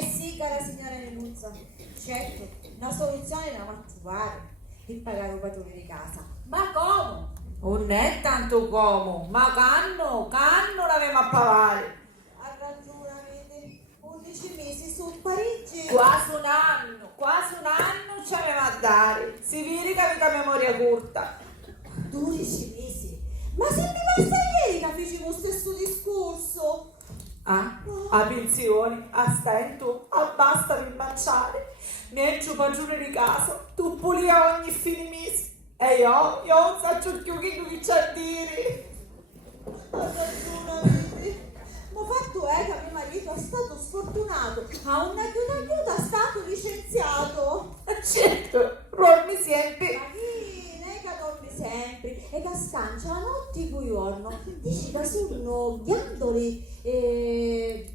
sì, cara signora Nenuzza, certo, una soluzione la va a trovare e pagare un padrone di casa. Ma come? Non è tanto come, ma canno l'avemo a pagare. Ha ragione, avete 11 mesi su Parigi. Quasi un anno ci aveva a dare. Si vede che avete memoria corta. 12 mesi? Ma se mi basta ieri che feci lo stesso discorso. A pensione, a stento, a basta per mangiare. Niente padrone di casa, tu pulia ogni fine mese. E io non so più che c'è a dire. Ha ragione, avete. Ma fatto è che mio marito è stato sfortunato, a un aiuto è stato licenziato. Certo, dormi sempre. Ma chi ne che dorme sempre e che stancia la notte e giorno. Dici che sono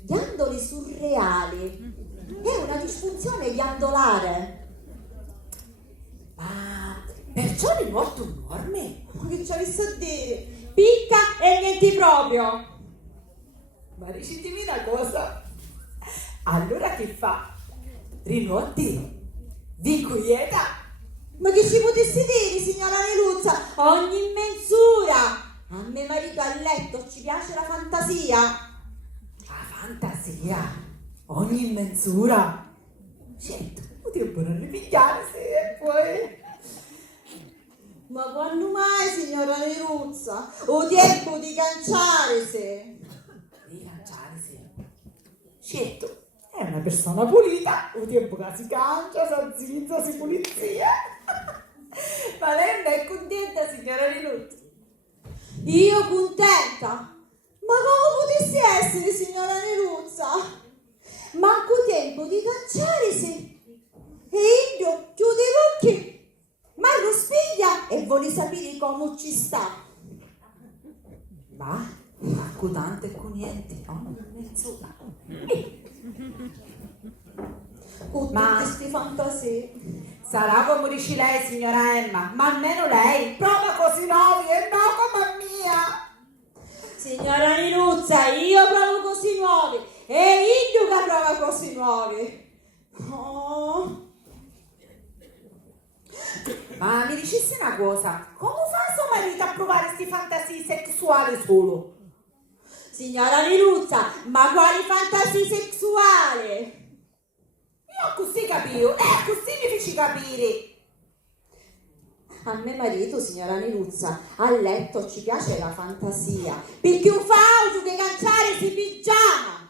ghiandoli surreali. È una disfunzione ghiandolare. Ma perciò di molto enorme. Ma che ci ha visto a dire? Picca e niente proprio. Ma recitimi una cosa. Allora che fa? Rinotti di quieta. Ma che ci potessi dire, signora Neluzza? Ogni mensura. A mio marito a letto ci piace la fantasia. La fantasia. Ogni mensura. Certo, non ti può ripigliare se e poi. Ma quando mai, signora Neruzza? O tempo di canciarsi? Di lanciarsi. Certo, è una persona pulita. O tempo che si cancia, si azzizza, si pulizia. Ma lei non è contenta, signora Rinuzza? Io contenta? Ma come potessi essere, signora Neruzza? Manco tempo di canciarsi. E io chiude gli occhi, ma rospiglia e vuole sapere come ci sta. Ma con tante e con niente, no? Mezz'ora. Con Ma- tutte queste fantasie. Sarà come dice lei, signora Emma, ma almeno lei prova così nuovi e no come mia. Signora Neruzza, io provo cose nuove e io che prova cose nuove. Oh. Ma mi dicessi una cosa, come fa suo marito a provare queste fantasie sessuali solo? Signora Neruzza, ma quali fantasie sessuali? Io così capivo, così mi feci capire. A mio marito, signora Neruzza, a letto ci piace la fantasia, perché un faucio che canciare si pigiama.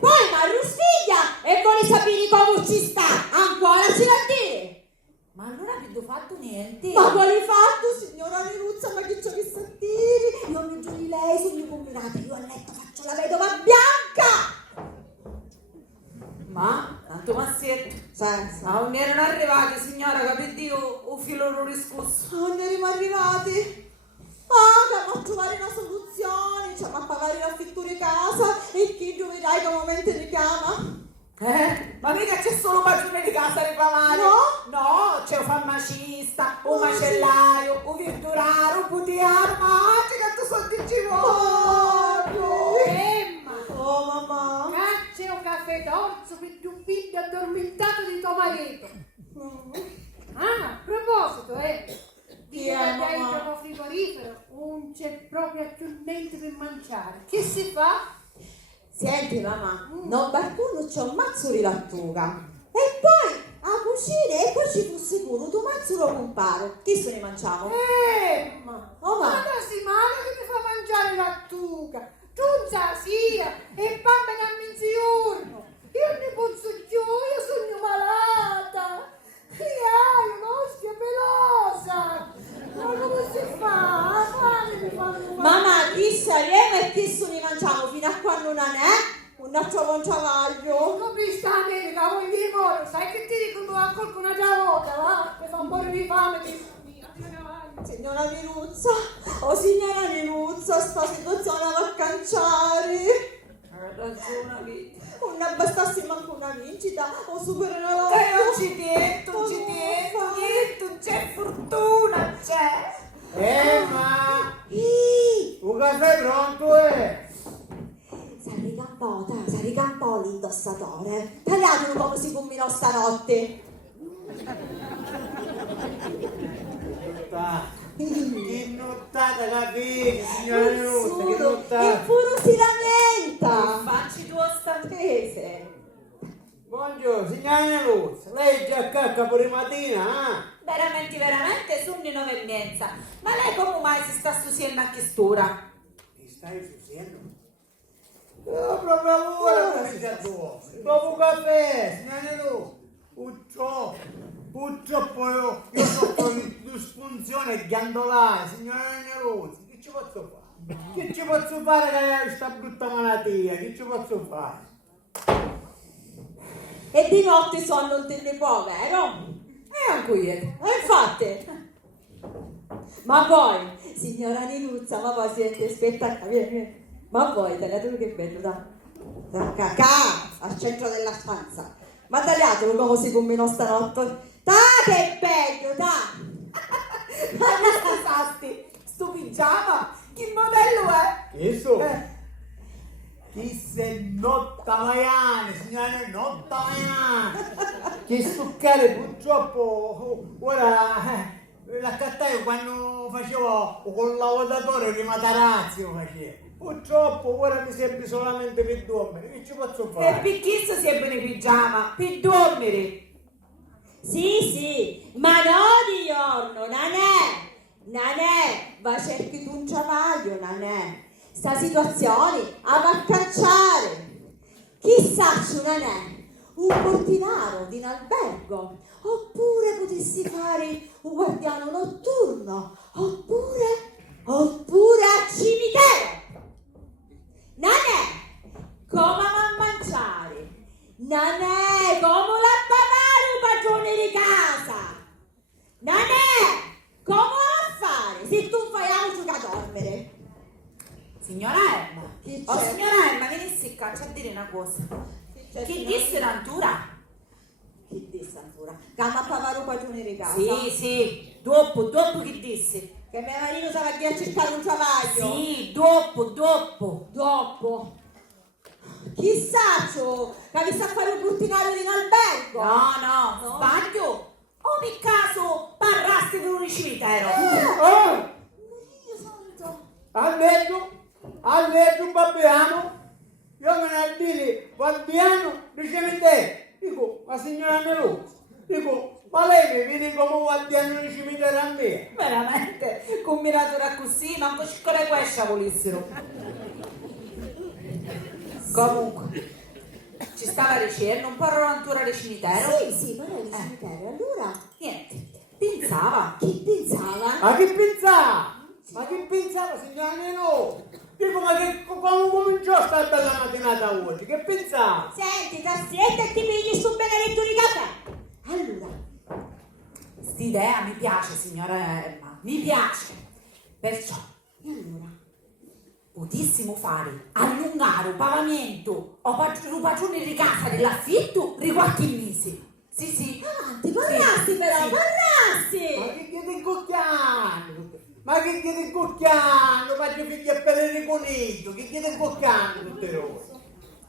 Poi mi arrustiglia e vuole sapere come ci sta, ancora ce l'ha a dire. Ma allora non ho fatto niente. Ma quale fatto, signora Neruzza, ma che c'ho visto a dire? Io ho giù di lei, sono combinata, io a letto faccio la vedova bianca. Ma, tanto massetto, Senza. ma non erano arrivati, signora, capite io un filo l'ho riscosso. Non ne siamo arrivati. Ah, dobbiamo trovare una soluzione, cioè a pagare l'affitto di casa e chi troverai che momento ti chiama? Ma mica c'è solo padrone di casa da pagare. No? No, c'è un farmacista, un macellaio, un verduraio, un putiano, ma c'è che tu soldi ci vuoi. Emma, Oh mamma. c'è un caffè d'orzo per tuo figlio addormentato di tuo marito. Ah, a proposito, Chi è, diceva mamma? dentro il frigorifero, non c'è proprio più niente per mangiare. Che si fa? Senti mamma, non qualcuno c'è un mazzo di lattuga. E poi a cucina e poi ci fosse pure un mazzo lo comparo. Chi se ne mangiamo? Emma, Oh, ma ma- non si male che mi fa mangiare lattuga. Tu sa sia e bambina a mezzogiorno. Io ne posso più, io sono malata. Io ho un'ostia pelosa. Ma come si fa? La fame mi fa male. Mamma, chi saremo e chi se ne mangiamo fino a quando non è? Un altro concavallo. Non mi sta a America, vuoi dire ora? Sai che ti dicono a qualcuna già volta, va? Mi fa un po' di fame, ti Signora Neruzza, oh signora Neruzza, sta situazione va a canciare. Ha ragione, vita. Non bastasse manco una vincita o supererò. Non ci detto, niente, c'è fortuna, c'è. Ma Ih, un caffè pronto, sta arrivando rica un po' l'indossatore. Tagliatelo come si combinò stanotte. Che nottata capite, signora Neruzza, che nottata. Eppure si lamenta. Facci tu ostantese. Buongiorno, signora Neruzza, lei è già a cacca pure mattina, Veramente, sono le 9:30. Ma lei come mai si sta susiendo a quest'ora? Ti stai sussiendo? Proprio ora come già dopo. Dopo caffè, signora Neruzza. Purtroppo io sono in disfunzione ghiandolare, signora Neruzza. Che ci posso fare? Che ci posso fare che questa brutta malattia? Che ci posso fare? E di notte sonno non te ne può, vero? Anche ieri. Infatti. Ma poi, signora Niluzza, ma poi siete spettacoli. Vieni. Ma poi, tagliatelo che bello, da cacà, al centro della stanza. Ma tagliatelo come si combinò stanotte. Che bello, Ma mi scusasti, sto pigiama? Che modello è? Che so? Chi se nottavaiane, signore, nottavaiane. Che stuccare purtroppo ora l'accattai quando facevo con il lavoratore di Matarazzi lo facevo. Purtroppo ora mi serve solamente per dormire, che ci posso E fare? per chi si serve in pigiama? Per dormire. Sì, ma no di giorno, non è, va cerchi tu un ciavaglio, non è. Sta situazione a vaccanciare. Chissà se non è un portinaro di un albergo, oppure potessi fare un guardiano notturno, oppure al cimitero. Non è come a mangiare, non è come la pagare un padrone di casa, non è come a fare se tu fai altro che dormire. Signora Emma, Che oh c'è? signora Emma, vieni si caccia a dire una cosa. Che disse Natura? Che disse ancora? Che a pagare un padrone di casa? Sì, dopo che disse? Che mio marito stava qui a cercare un ciavaglio? Sì, dopo. Dopo. Chissà che vi sta a fare un portinario di un albergo? No, sbaglio. O per caso parraste per un cimitero? Oh, Dio santo. ha detto Babbiano, io me ne a dire Babbiano di cimitero. Dico, ma signora Neruzza, dico, ma lei mi viene come guardiano di cimitero a me? Veramente, combinatura così, manco ciccole questa volessero. Comunque, ci stava dicendo un po' rolantura di cimitero? Sì, ma era di cimitero. Allora, Niente, pensava. chi pensava? Ma che pensava? Ma che pensava, signora Neruzza? Dico, ma che come cominciò sta bella mattinata oggi? Che pensava? Senti, tassietta e ti pigli sul benedetto di caffè. Allora, St'idea mi piace, signora Emma, mi piace. Perciò, e allora? potessimo fare allungare un pavimento o un padrone di casa dell'affitto di qualche mese. Sì. Avanti, parrassi però, Sì. parrassi! Ma che chiede ingocchiando? Ma che chiede ingocchiando? Faccio figli a pelle di coniglio, che chiede ingocchiando tutte robe?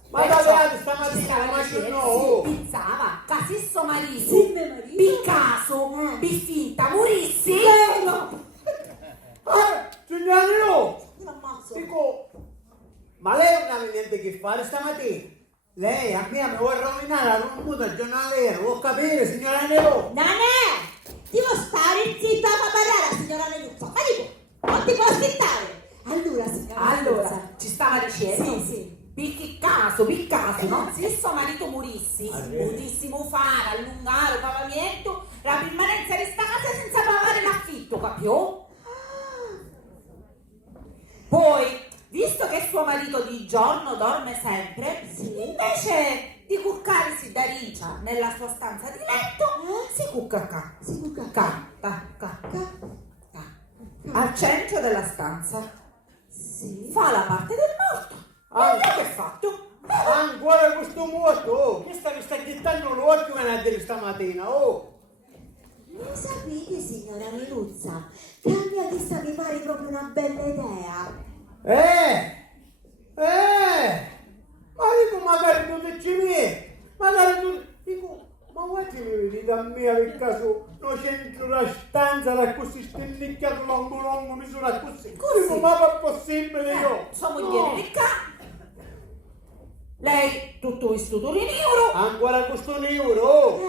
Ma Perciò, davvero ci stamattina, stava ma dicendo, io no! si pensava che se suo marito, Sì, mio marito. per caso, per finta, morisse. No! Signora Neruzza! Ti ammazzo. Dico, ma lei non aveva niente che fare stamattina? Lei a me mi vuole rovinare la ronduta giornaliera, vuol capire, signora Neruzza? Non è! Devo stare zitta a parlare, signora Neluzza. Ma dico, non ti può aspettare. Allora, signora Allora, Neluzza. ci stava dicendo, Sì. per caso, no? Se suo marito morisse, Ah, sì. potessimo fare, allungare il pavimento, la permanenza di sta casa senza pagare l'affitto, capito? Poi, visto che suo marito di giorno dorme sempre, invece di cuccarsi da rincia nella sua stanza di letto, si cucca qua. Si cucca Ca. Al centro della stanza. Sì. Fa la parte del morto. Ah. E lei che ha fatto? Ancora questo morto, oh, che mi sta gettando l'occhio me a dire stamattina, oh! Lo sapete, signora Neluzza, che a mia vista mi pare proprio una bella idea. Ma mia, per caso, non c'entro la stanza da così stellicchiato longo, misura così. Così. Ma è possibile io? Sua moglie ricca. Lei tutto questo in euro. Ancora questo euro?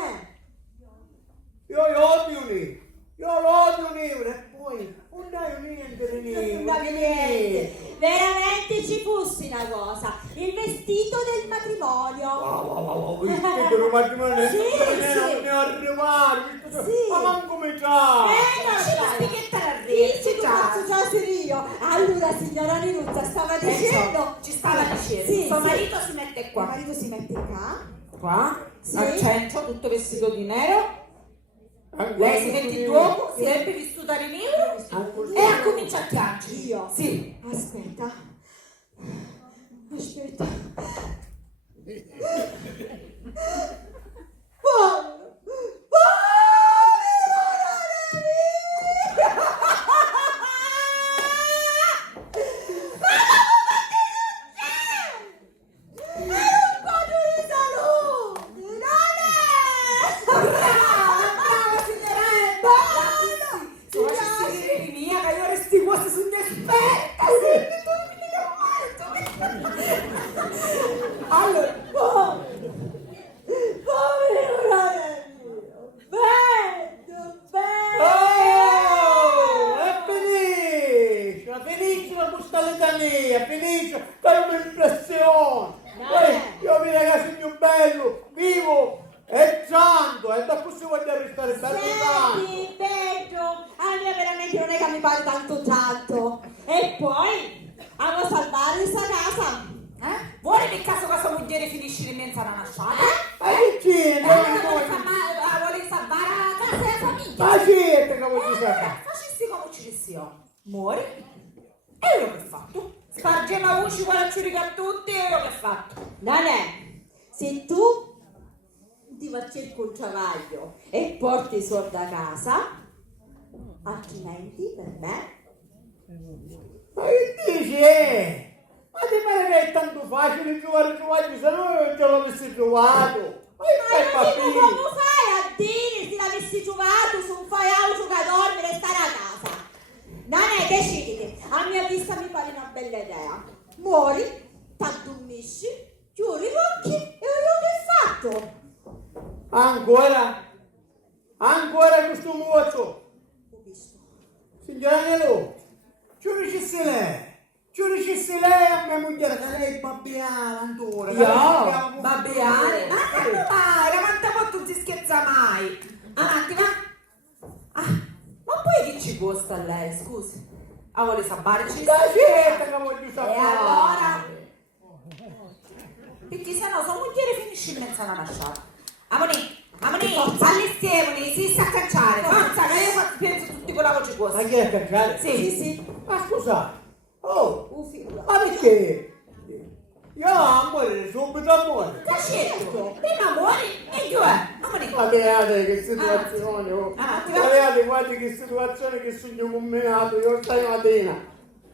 Io lo odio lì. Io lo odio un euro e poi non dai niente di euro. Non dai niente. Veramente ci fosse una cosa, il vestito del matrimonio. Wow, il vestito del matrimonio Sì, non ne ho arrivato. Sì. Ma manco mi già. Non Ci sai. spieghettare a Dici tu già. faccio già io. Allora signora Niruzza stava dicendo. Ci stava dicendo. Sì, Suo sì. marito si mette Il qua. marito si mette qua. Qua, Sì. al centro, tutto vestito di nero. Ancora Lei si questo mette il euro. duomo, si è vissuta in euro Ancora- e ha cominciato a chiacci. Io? Sì. Aspetta. Aspetta. Povero! Povero Ma un quadro di salute! Brava, signoretta! Ti Facessi piace? dire mia che io resti quasi su un'esperta. Allora, Povero Ranello! Bello, bello! Oh, è finisce la busta litania, finisce, per un'impressione. Poi io mi ragazzi più bello, vivo e santo, e dopo si voglio restare bello santo. Senti, Pedro, a me veramente non è che mi pare tanto. E poi, devo salvare questa casa. vuole che caso questa moglie finisce in mezzo alla nasciata? Ma che c'entra? Vuole salvare la casa e la famiglia? Ma c'entra che voglio Allora, sapere? facessi come ci dissi io. Muori? E io che ho fatto? Spargemo a voci quando ci riga tutti e io che ho fatto? Non è, se tu ti facci il travaglio e porti i soldi a casa, altrimenti per me. Ma che dici? Ma ti pare che è tanto facile trovare il travaglio, se no io già l'avessi trovato. Ma che fai Ma tu bambini? come fai a dire se l'avessi trovato su un faiaucio che dorme e stare a casa? Non è, deciditi, a mia vista mi pare una bella idea. Muori, t'addormisci, chiudi gli occhi e vedi che hai fatto. Ancora? Ancora questo muoio? Ho visto. Signora Nero, ci riuscisse lei? Ci riuscisse lei a mia moglie che lei babbiava ancora? Io? Babbiare? Ma quando mai? Quante volte non si scherza mai? Avanti, va? Ma poi che ci costa a lei, scusi? Ah, vuole sabbarci? Cacetta che voglio E sapere! allora? Perché se no sua moglie finisce in mezzo alla nasciata. Amoni, allestiamoli, si sa cacciare, forza, che io penso tutti con la voce Ma cosa. che è cacciare? Sì. Ma scusa, oh, Figura. ma perché? Io a morire subito a morire. Cacetto, prima muori e io è. Amoni. Ma beate che situazione, oh. Avanti, Ma beate, guardi che situazione che sono combinato, io stai mattina.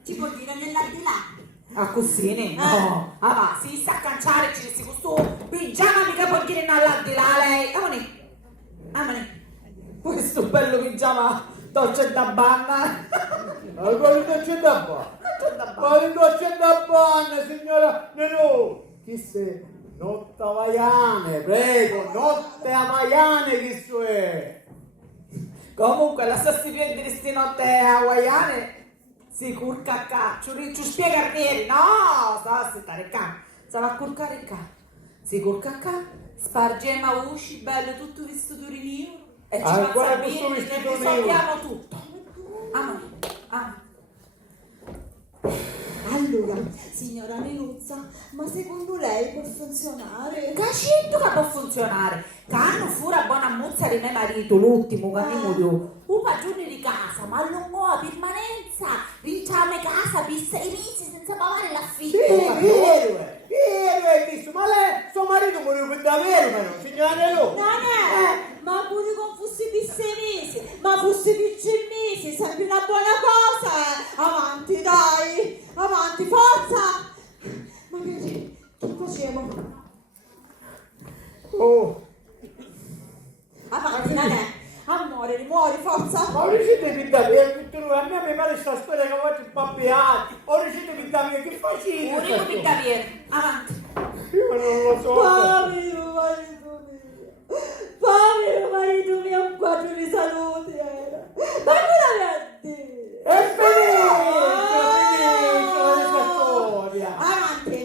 Ci può dire nell'aldilà. A così? No. Ah va, si sa cacciare, ci resti questo pigiama mica può dire all'aldilà lei. Amoni. Questo bello pigiama dolce da banna. Ma quale c'è da fare? Quale c'è da fare, signora Nero? Chi sei? Notte havaiane, prego, notte havaiane chi su è? Comunque la sostituente di queste notte hawaiane si curca qua, ci spiega ieri, no, stava a stare qua, stava a curcare qua, si curca qua, spargiamo usci, bello tutto vestito di nero e ci Ancora faccia questo bene, vestito ne nero? risolviamo tutto. Allora, signora Nenuzza, ma secondo lei può funzionare? Cacetto che può funzionare, che hanno fuori buona muzza di mio marito, l'ultimo che mi muriò, un giorno di casa, ma allungò la permanenza, vinciamo casa per 6 mesi senza pagare l'affitto. Che eroe, visto? Ma lei, suo marito morì per davvero, però, signora Nero? Non è, ma pure con fossi per 6 mesi, ma fossi per 3 mesi, sempre una buona cosa, avanti dai, avanti, forza! Ma che facciamo? Oh, Avanti, non è, primo che da viene. Avanti. Io non lo so. Povero marito mio, un quadro di salute era. Ma cosa mi ha detto? È finito questa storia. Avanti.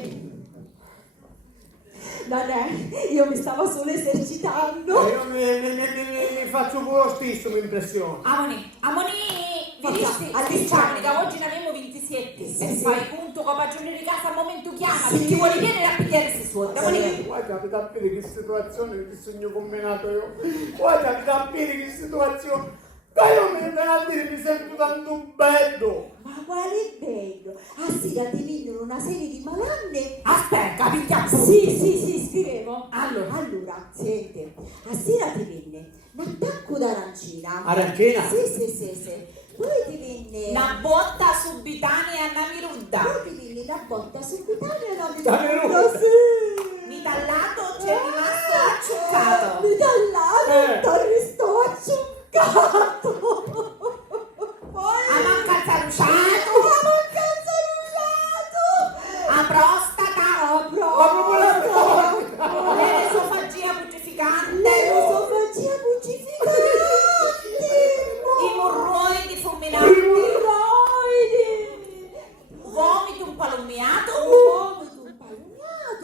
Non è, io mi stavo solo esercitando. Io mi faccio pure lo stesso, mi impressiona. Amoni, Forza, diciamo che oggi ne abbiamo 27. Sì, Se sì. fai punto con la padrone di casa al momento chiama, Sì. se ti vuole viene a pigliare si suona. Vuoi capire a piedi che situazione che sogno combinato io? Vuoi capire a piedi che situazione? Ma io mi viene a dire mi sento tanto bello. Ma quale bello! Ah sì, da dividere una serie di malanne. Aspetta, picchia. Sì, scrivevo. Allora. Senti, a sera ti venne un attacco d'arancina. Arancina? Sì. Poi ti venne... Una botta subitanea a una mirudda. Poi ti venne una botta subitanea da Mirudda. Sì. Mi dal lato c'è rimasto acciuccato. Mi dal lato, t'ho risto acciuccato. Poi... A mancanza rusciato. A prostata. L'esofagia putreficante. L'esofagia putreficante. I morroidi fulminanti. Vomito un palommiato.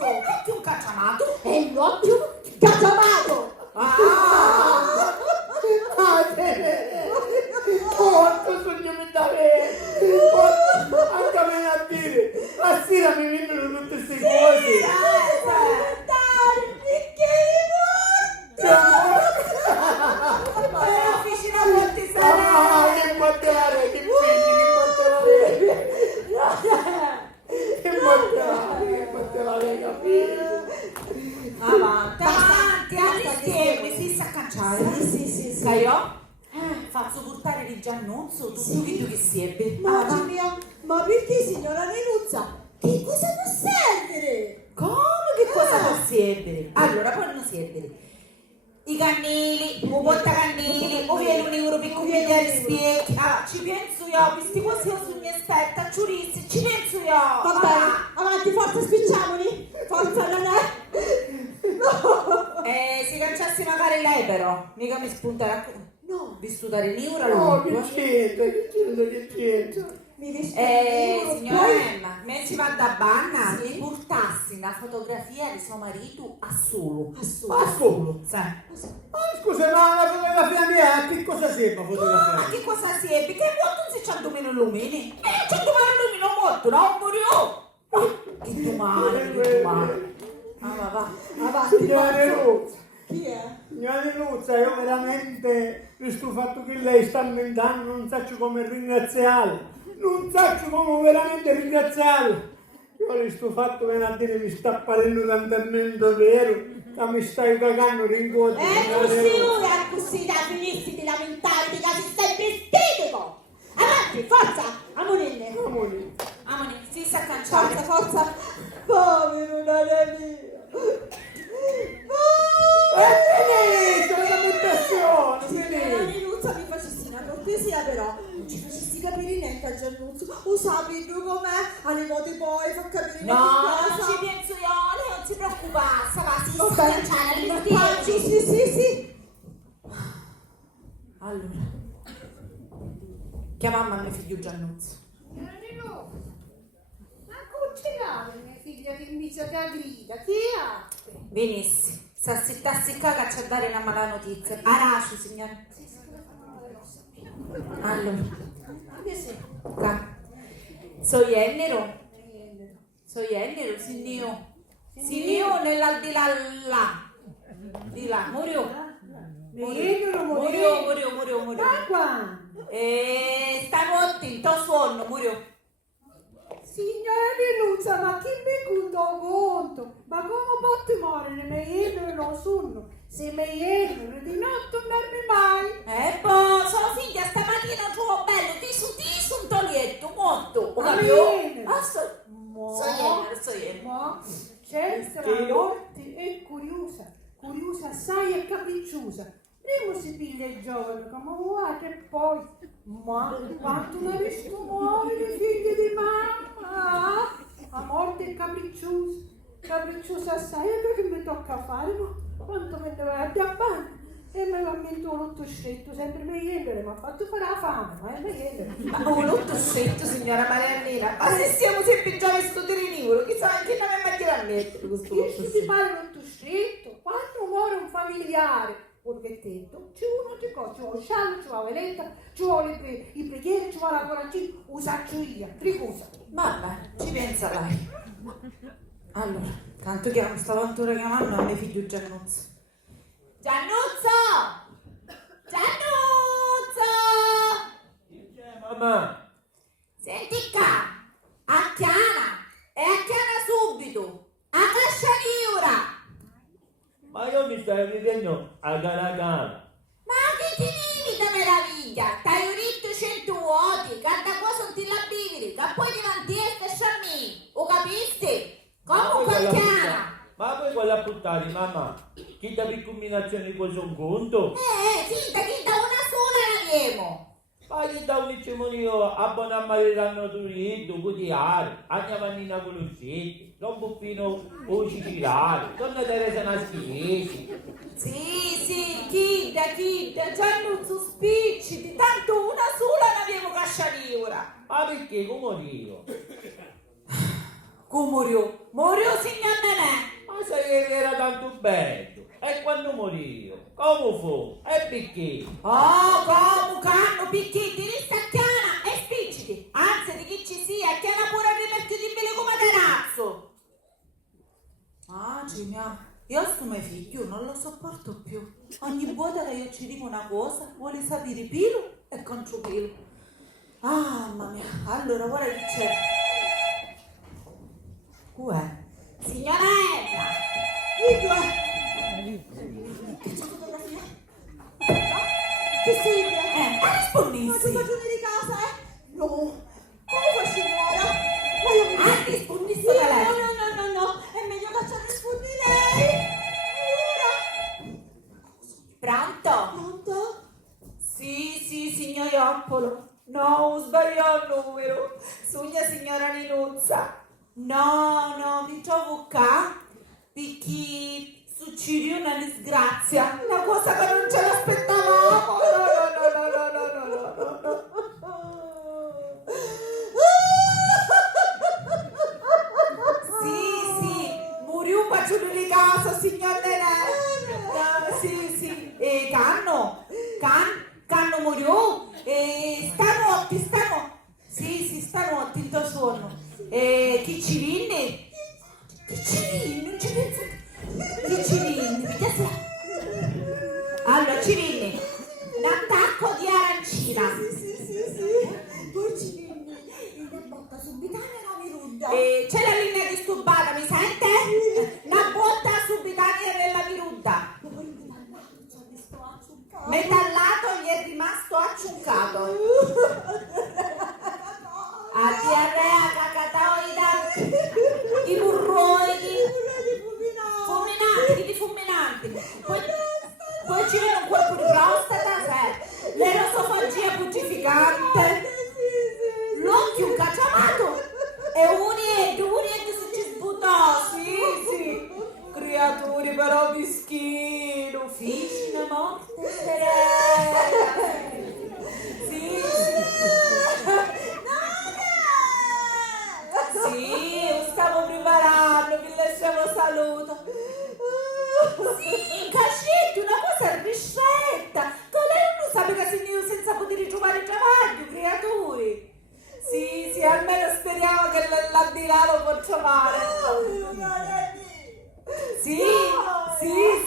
E l'occhio un cacciamato. E l'occhio cacciamato. Quanto sogno mi dà anche a me a dire a sera mi vengono tutte queste cose. Ma la officina Monti Che batterare, che figli, che batterare, capito? avanti, arrischiamo, si sa cacciare. Sì. Caio? Faccio portare di Giannuzzo tutto che si ebbe. Mamma mia, ma perché signora Nenuzza? Che cosa può servire? Come che cosa può servire? Allora, poi non servire. I cannili, un portacannili, o viene un euro per comigliare spieghi. Ah, ci penso io, questi cose io sono esperta, giuristi, ci penso io. Va bene, avanti, forza, spicciamoli. Forza, non è? Si cacciassi magari lei però, mica mi spunta No, di studiare l'euro. No, che c'entra? mi dispiace. Signora Emma, me ci va da banna Sì. mi portassi una fotografia di suo marito a solo. Ascolto. Sì. Scusa, ma la fotografia mia a che cosa serve Ma fotografare? che cosa si ebbe? Che molto si c'ha meno lumini? 100 meno lumini non molto, no? Muriò! Che domani. Va. Avanti, Signora forza. Nenuzza, Chi è? signora Nenuzza, io veramente, questo fatto che lei sta inventando, non so come ringraziarla. Non so come veramente ringraziarla. Io questo fatto viene a dire mi sta parendo talmente vero che mi stai cagando rincontro. Così da finirsi di lamentare di casi sempre stitico. Avanti, forza, amorine. Amoni, si sa canciare. Forza. Povero nana mia. Signora Nenuzza, mi facessi una cortesia però, non ci facessi capire niente a Giannuzzo. O sapi tu com'è? Alle volte poi fa capire No, che non ci penso io, lei non si preoccupa, si Va sa bene, canciare ma le facci, sì. Allora, chiamamma mio figlio Giannuzzo. Ma cucinare mia figlia che mi sa da grida, chi ha? Venissi, s'assittassi qua che c'è a dare una mala notizia. Aracio, signora. Allora, qua. So Ennero, signor nell'aldilà là. Di là, muriò. Muriò. Ma quando? E stanotte in to suono, muriò. Signora Nenuzza, ma chi mi conta conto? Ma come posso morire? Mi non sono. Se mi erano di notte non dormi mai. Poi sono figlia stamattina giù bello, ti su un toglietto, molto. Ho Va capito? bene. So ieri. Ma certo, la notte è curiosa assai e capricciosa. Prima si piglia il giovane come vuoi e poi, ma quanto ne visto muovere figli di mamma? A morte capricciosa assai, e che mi tocca fare, ma quanto me ne vai a diabbare? E me l'ha messo un lotto stretto, sempre meglio, mi ha fatto fare la fame, ma è meglio. Ma un lutto stretto, signora Mariannina, ma se siamo sempre già questo terenivoro, chissà anche non è mai a mettere questo Io lutto si stretto. fare lotto stretto, quando muore un familiare, porchettetto, ci vuole lo sciallo, ci vuole la veletta, ci vuole i preghiere, ci vuole la coragina, usaccio io, ricusa. Mamma, ci pensa lei. Allora, tanto che stavo ancora chiamando a mio figlio Giannuzzo. Giannuzzo! Giannuzzo! Chi c'è, mamma? Senti qua, acchiana, e acchiana subito, a cascianiura! Ma io mi stai vedendo a Caracana. Ma che ti vivi da meraviglia? T'hai unito 100 vuoti, cada qua sono ti la bividi, che poi ti mantieni a sciammi, o capisci? Comunque acchiana! Ma poi quella puttana, mamma, chi da per combinazione con un conto? Finta, una sola la abbiamo! Ma gli da un licemonio a buona mariranno turito, cudiare, a mia mannina conoscete, Don Puppino o Cicilare, Donna Teresa Naschinesi. Sì, chidda, Giannuzzo spicciti, tanto una sola ne abbiamo cascianiura! Ma perché, come io? Come moriò signor Nenè! Ma sai che era tanto bello, e quando morì, come fu? E perché? Oh, come canno picchietti, ristacchiana e spicciti! Anzi, di chi ci sia, chiana pure a rimetti di bile come terazzo! Ah, Gimia, io sto mio figlio non lo sopporto più. Ogni volta che io ci dico una cosa, vuole sapere pilo e contrupilo. Ah, mamma mia, allora guarda che c'è. Uè, signorella! Che sei? Rispondi Ma tu sì! ragioni di casa, eh? No. Come fai signora? Ma io mi... Rispondi Sì, sto telefono! no. È meglio che ci rispondi lei. Allora. Pronto? Pronto? Sì, signor Ioppolo. No, ho sbagliato il numero. Sogna signora Ninuzza. No, mi trovo qua perché succede una disgrazia. Una cosa che non ce l'aspettavamo. No. Sì, morì un bacione di casa, signor Nenè. Sì. E Canno morì. E stanotte. Sì, stanotte, in tuo sonno. E chi ci vinne? Non ci penso. Chi ci vinne? Allora, ci vinne un attacco di arancina. Sì. Poi ci vieni. E botta subitanea la mirudda. E c'è la linea disturbata, mi sente? Una botta subitanea nella mirudda. Metallato gli è rimasto acciuccato. A diarrea, cacatoida, i burroidi, fulminanti. Poi ci viene un colpo di prostata, l'erosofagia puttificante, l'occhio un cacciamato e uniente se ci sbuttò, sì. Creature però mischino, figli morte, sì. Sì, stavo preparando, vi lasciamo saluto. Sì, Cascetti, una cosa ricetta. Tu lei non sa che sono io senza poter trovare travaglio, creature. Sì, almeno speriamo che l'aldilà lo può trovare. Sì,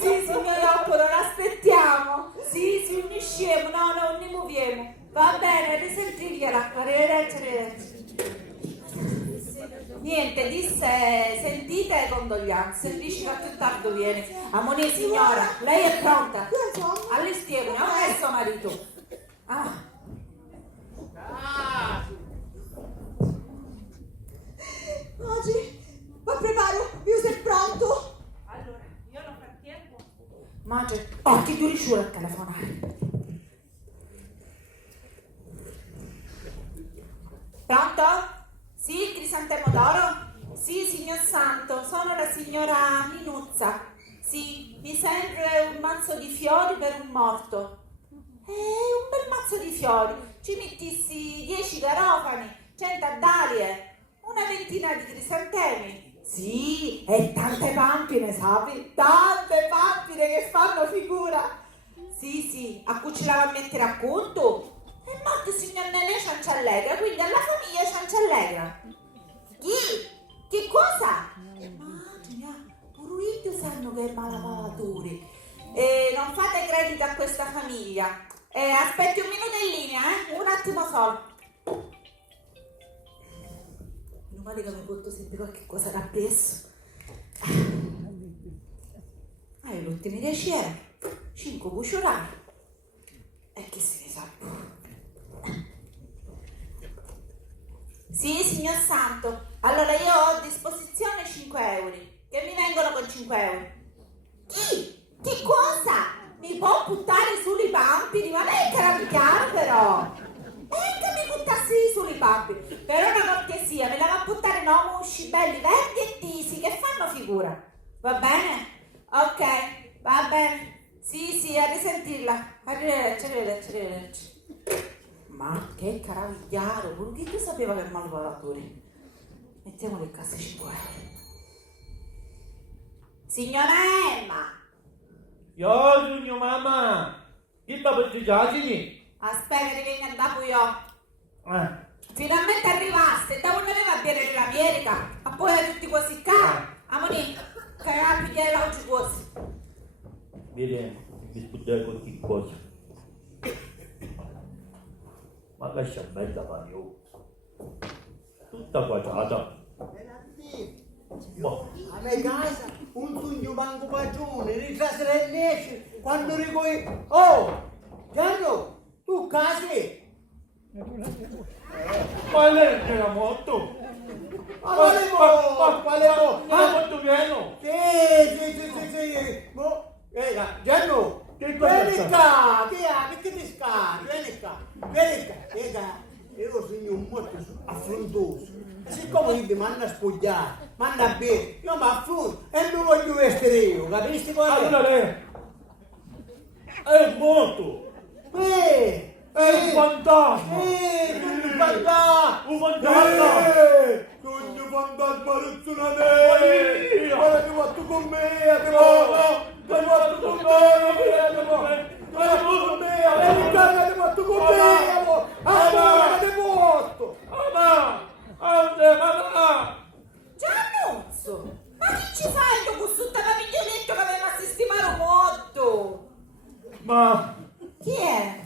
signor Ioppolo, lo aspettiamo. Sì, si unisciamo, no, non ne muoviamo. Va bene, risentigliela. Arrivederci. Niente, disse, sentite condoglianze, dici che più tardi viene. Ammonì signora, lei è pronta? All'estiero, non è suo marito. Oggi, ma preparo, io sei pronto? Allora, io non frattempo. Maggio, ti duri su a telefonare. Pronto? Sì, Crisantemo d'oro? Sì, signor Santo, sono la signora Minuzza. Sì, mi serve un mazzo di fiori per un morto. Un bel mazzo di fiori. Ci mettissi 10 garofani, 100 addalie, una ventina di crisantemi. Sì, e tante pampine, sapi? Tante pampine che fanno figura. Sì, a cui ci la va a mettere a conto? E morto il signor Nenè Cianciallegra, quindi alla famiglia Cianciallegra. Chi? Che cosa? Pure io sanno che è malavatore. Non fate credito a questa famiglia. Aspetti un minuto in linea, un attimo solo. Meno male che mi porto sempre qualche cosa da presso. Le ultime 10 euro, 5 buciorari. E che se ne sa? Sì, signor Santo. Allora io ho a disposizione 5 euro. Che mi vengono con 5 euro? Chi? Che cosa? Mi può buttare sulle pampini? Ma lei è carabiniano però! Che mi buttassi sulle pampini! Per una cortesia, me la va a buttare no musci belli verdi e tisi che fanno figura. Va bene? Ok, va bene. Sì, a risentirla. Arrivederci. Ma che caravigliaro, pure chi tu sapeva che è malvalatore? Mettiamo le casse 5 euro. Signora Emma! Io, signor mamma! Chi sta per i giacini? Aspetta che venga andato io. Finalmente arrivaste, da quando ne va a bere dell'America? Ma poi tutti così cari? Amoni, che ha pigliare oggi così. Vedremo, mi sputtare qualche cosa. Ma lascia bella pari, tutta quadrata. Boh. A me casa un sogno manco padrone, ritrasere il nesce quando rigoi. Oh! Gianno, tu casi? Ma lei era morto? Ma quale mo? Quale mo? Era molto pieno! Sì. Gianno, Che cosa vieni sta? qua, che ti scari? Vieni qua. Io sogno un morto affrontoso. E siccome io ti mando a spogliare, manda a bere, io mi affronto e mi voglio vestire io, capisci cosa? Allora lei è morto! È un fantasma! Sogno fantasma! Un fantasma! Sogno fantasma, Ruzzonale! Via! Guarda che fatto con me, che fatto con me! Vieni qua, che fatto con me! Allora, che fatto! Giannuzzo, ma che ci fai tu con tutta la miglioletto che aveva a sistemare un morto? Ma Chi è?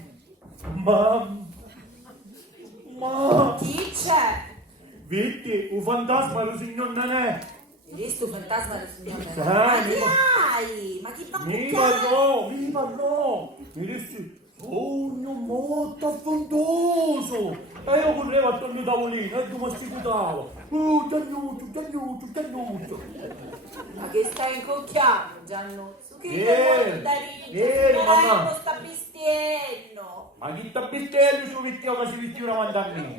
Chi c'è? Vitti, un fantasma del signor Nenè! Hai visto un fantasma del signor Nenè? Sì, Ma chi hai? Ma chi fa Mi parlò! Mi disse, sogno molto affrontoso! E io correvo attorno al tavolino e tu mi stiputavo. Giannuccio. Ma che stai incocchiando, Giannuzzo? Che Vieni, da vieni, mamma. non sta bistienno. Ma chi sta pistello su vestito che si vestiva davanti a me?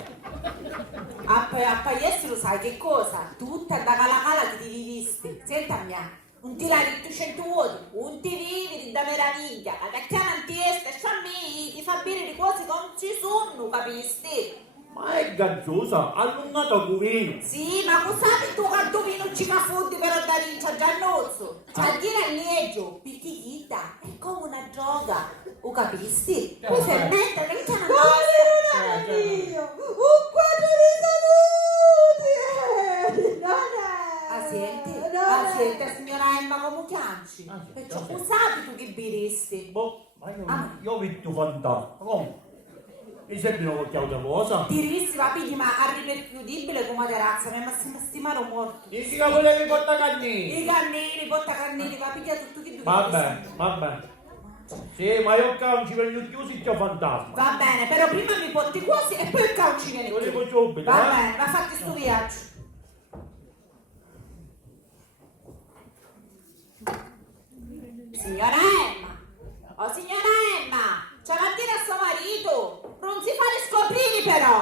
A Pagliese lo sai che cosa? Tutta da cala che ti vivisti. Senta mia. Un ti lari tu 100 voti, un ti vivi da meraviglia, la cacchiana antiesta, sciammi, ti fa bere di cose che non ci sono, capisti? Ma è gazzosa, allungata cuvino. Sì, ma cosa tu quanto vino ci fa fondi per andare in Giannozzo? C'ha dire a legge, picchita, è come una droga, o capisti? Poi fermenta, che c'è una Povero mio, un quadro di saluti! Senti, signora Emma come chianci? Perciò usavi tu che biresti? Boh, ma io ho visto fantasma. Come? Mi sembra qualche altra cosa. Ti rivisti papigli ma irripercutibile come terrazza, mi sembra stimare un morto. Dici che volevi portacannini? I cannini, portacannini, papiglia tutto che tu Vabbè. Sì, ma io calci per gli chiusi c'ho fantasma. Va bene, però prima mi porti quasi e poi il calci viene Lo dico qui. subito, Va bene, ma fatti sto viaggio. Signora Emma! Oh signora Emma! C'è la dire a suo marito! Non si fa riscoprire però!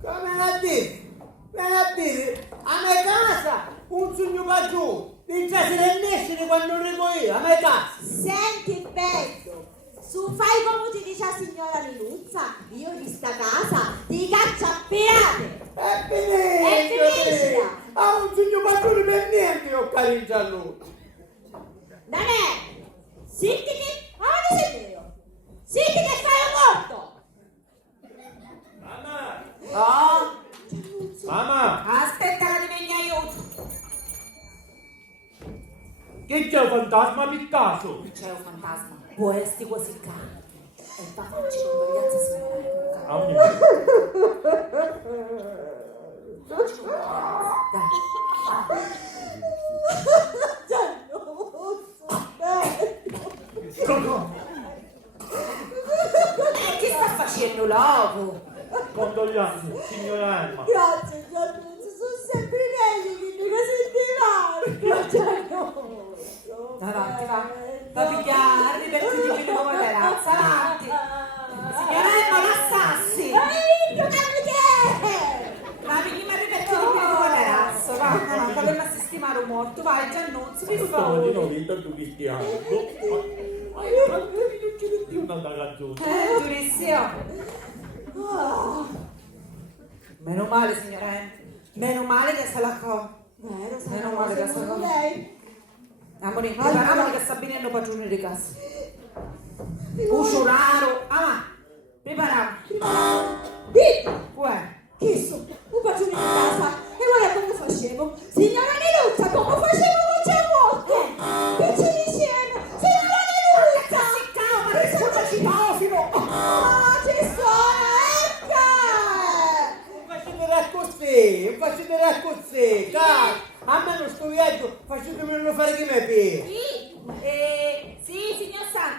Come a dire? Vieni a dire, a me casa! un sogno va giù, non sa se ne nascere quando non arrivo io, a metà. Senti bello, su fai come ti dice la signora Miluzza, io di sta casa ti caccio a pirate. È È finita. ha un sogno va giù per niente, io carincio a lui. Danè, zittiti, ora sei io. Zittiti e fai un morto. Mamma! Oh, Mamma! aspetta che ti venga aiuto. Che c'è un fantasma per caso? C'è un fantasma, può essere così caro. E va facci con ragazza signora. Ah, un minuto. Che sta facendo l'uovo? Condoglianze, signora Emma. Grazie, Giannuzzo, sono sempre meglio che mi Avanti, va. Va a pigliare, ripettiti di nuovo la razza, avanti. Signora Emma, l'assassi. Ma prima ripettiti di nuovo la razza, va. No, faremo a sistemare un morto, vai Giannuzzo, per Stamattina ho favore. detto tu cristiano. Ma io non ci vedi una ragione. Giurissimo. Meno male, signora Emma. Meno male che se la co. Meno male che se la co. lei. Amore, prepariamo che sta venendo padrone di casa. Uscioraro. Ah, prepariamo. Dì, Uè. che so, un padrone di casa. E guarda come facevo. Signora Niluzza, come facevo con Giacomo? Che ci dicevo? Signora Niluzza! Ma che sono citofilo? Ah, ci sono, ecco! Facetela così, dai. A me non sto viaggio, facetemelo fare che mi piace. Sì, signor San.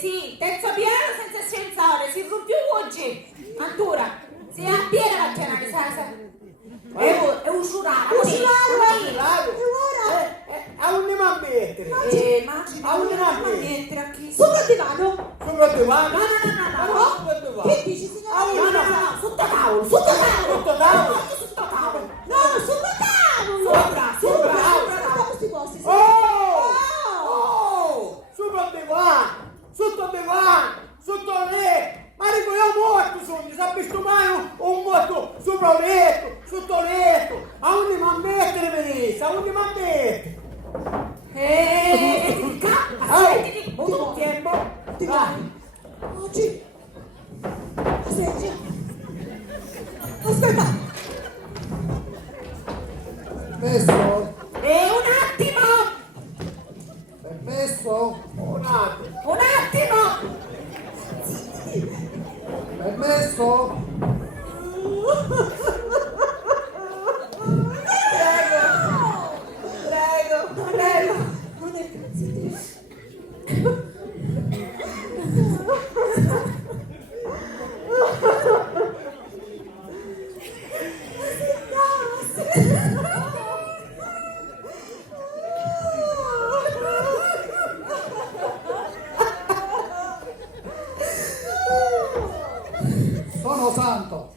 Sì, terzo piano senza ascensore, si più oggi. Ancora. Si a piena la chiamata, sai? È usurato. E ora? A un ne va a mettere? Ma non a mettere a chi? Sopra il divano? Sopra il divano? No. Sopra il divano. Che dici, signora Niluzza? No, sotto tavolo. Sotto tavolo! Sotto tavolo? Sotto tavolo. No, sopra tavolo! Sopra. Sopra questi posti, sì. Sopra il divano! Sotto il divano! Sotto il letto! Ma dico io morto sono, sappi sto mai un morto sopra il letto, sotto il letto! A un ne va a mettere, Venezia, a un ne va a mettere! Aspettiti, un tempo. Ti vai. Oggi. Aspetta. Aspetta. Permesso? Un attimo. Permesso? Un attimo! Un attimo. Permesso? Prego. Non è cazzo. Sono santo.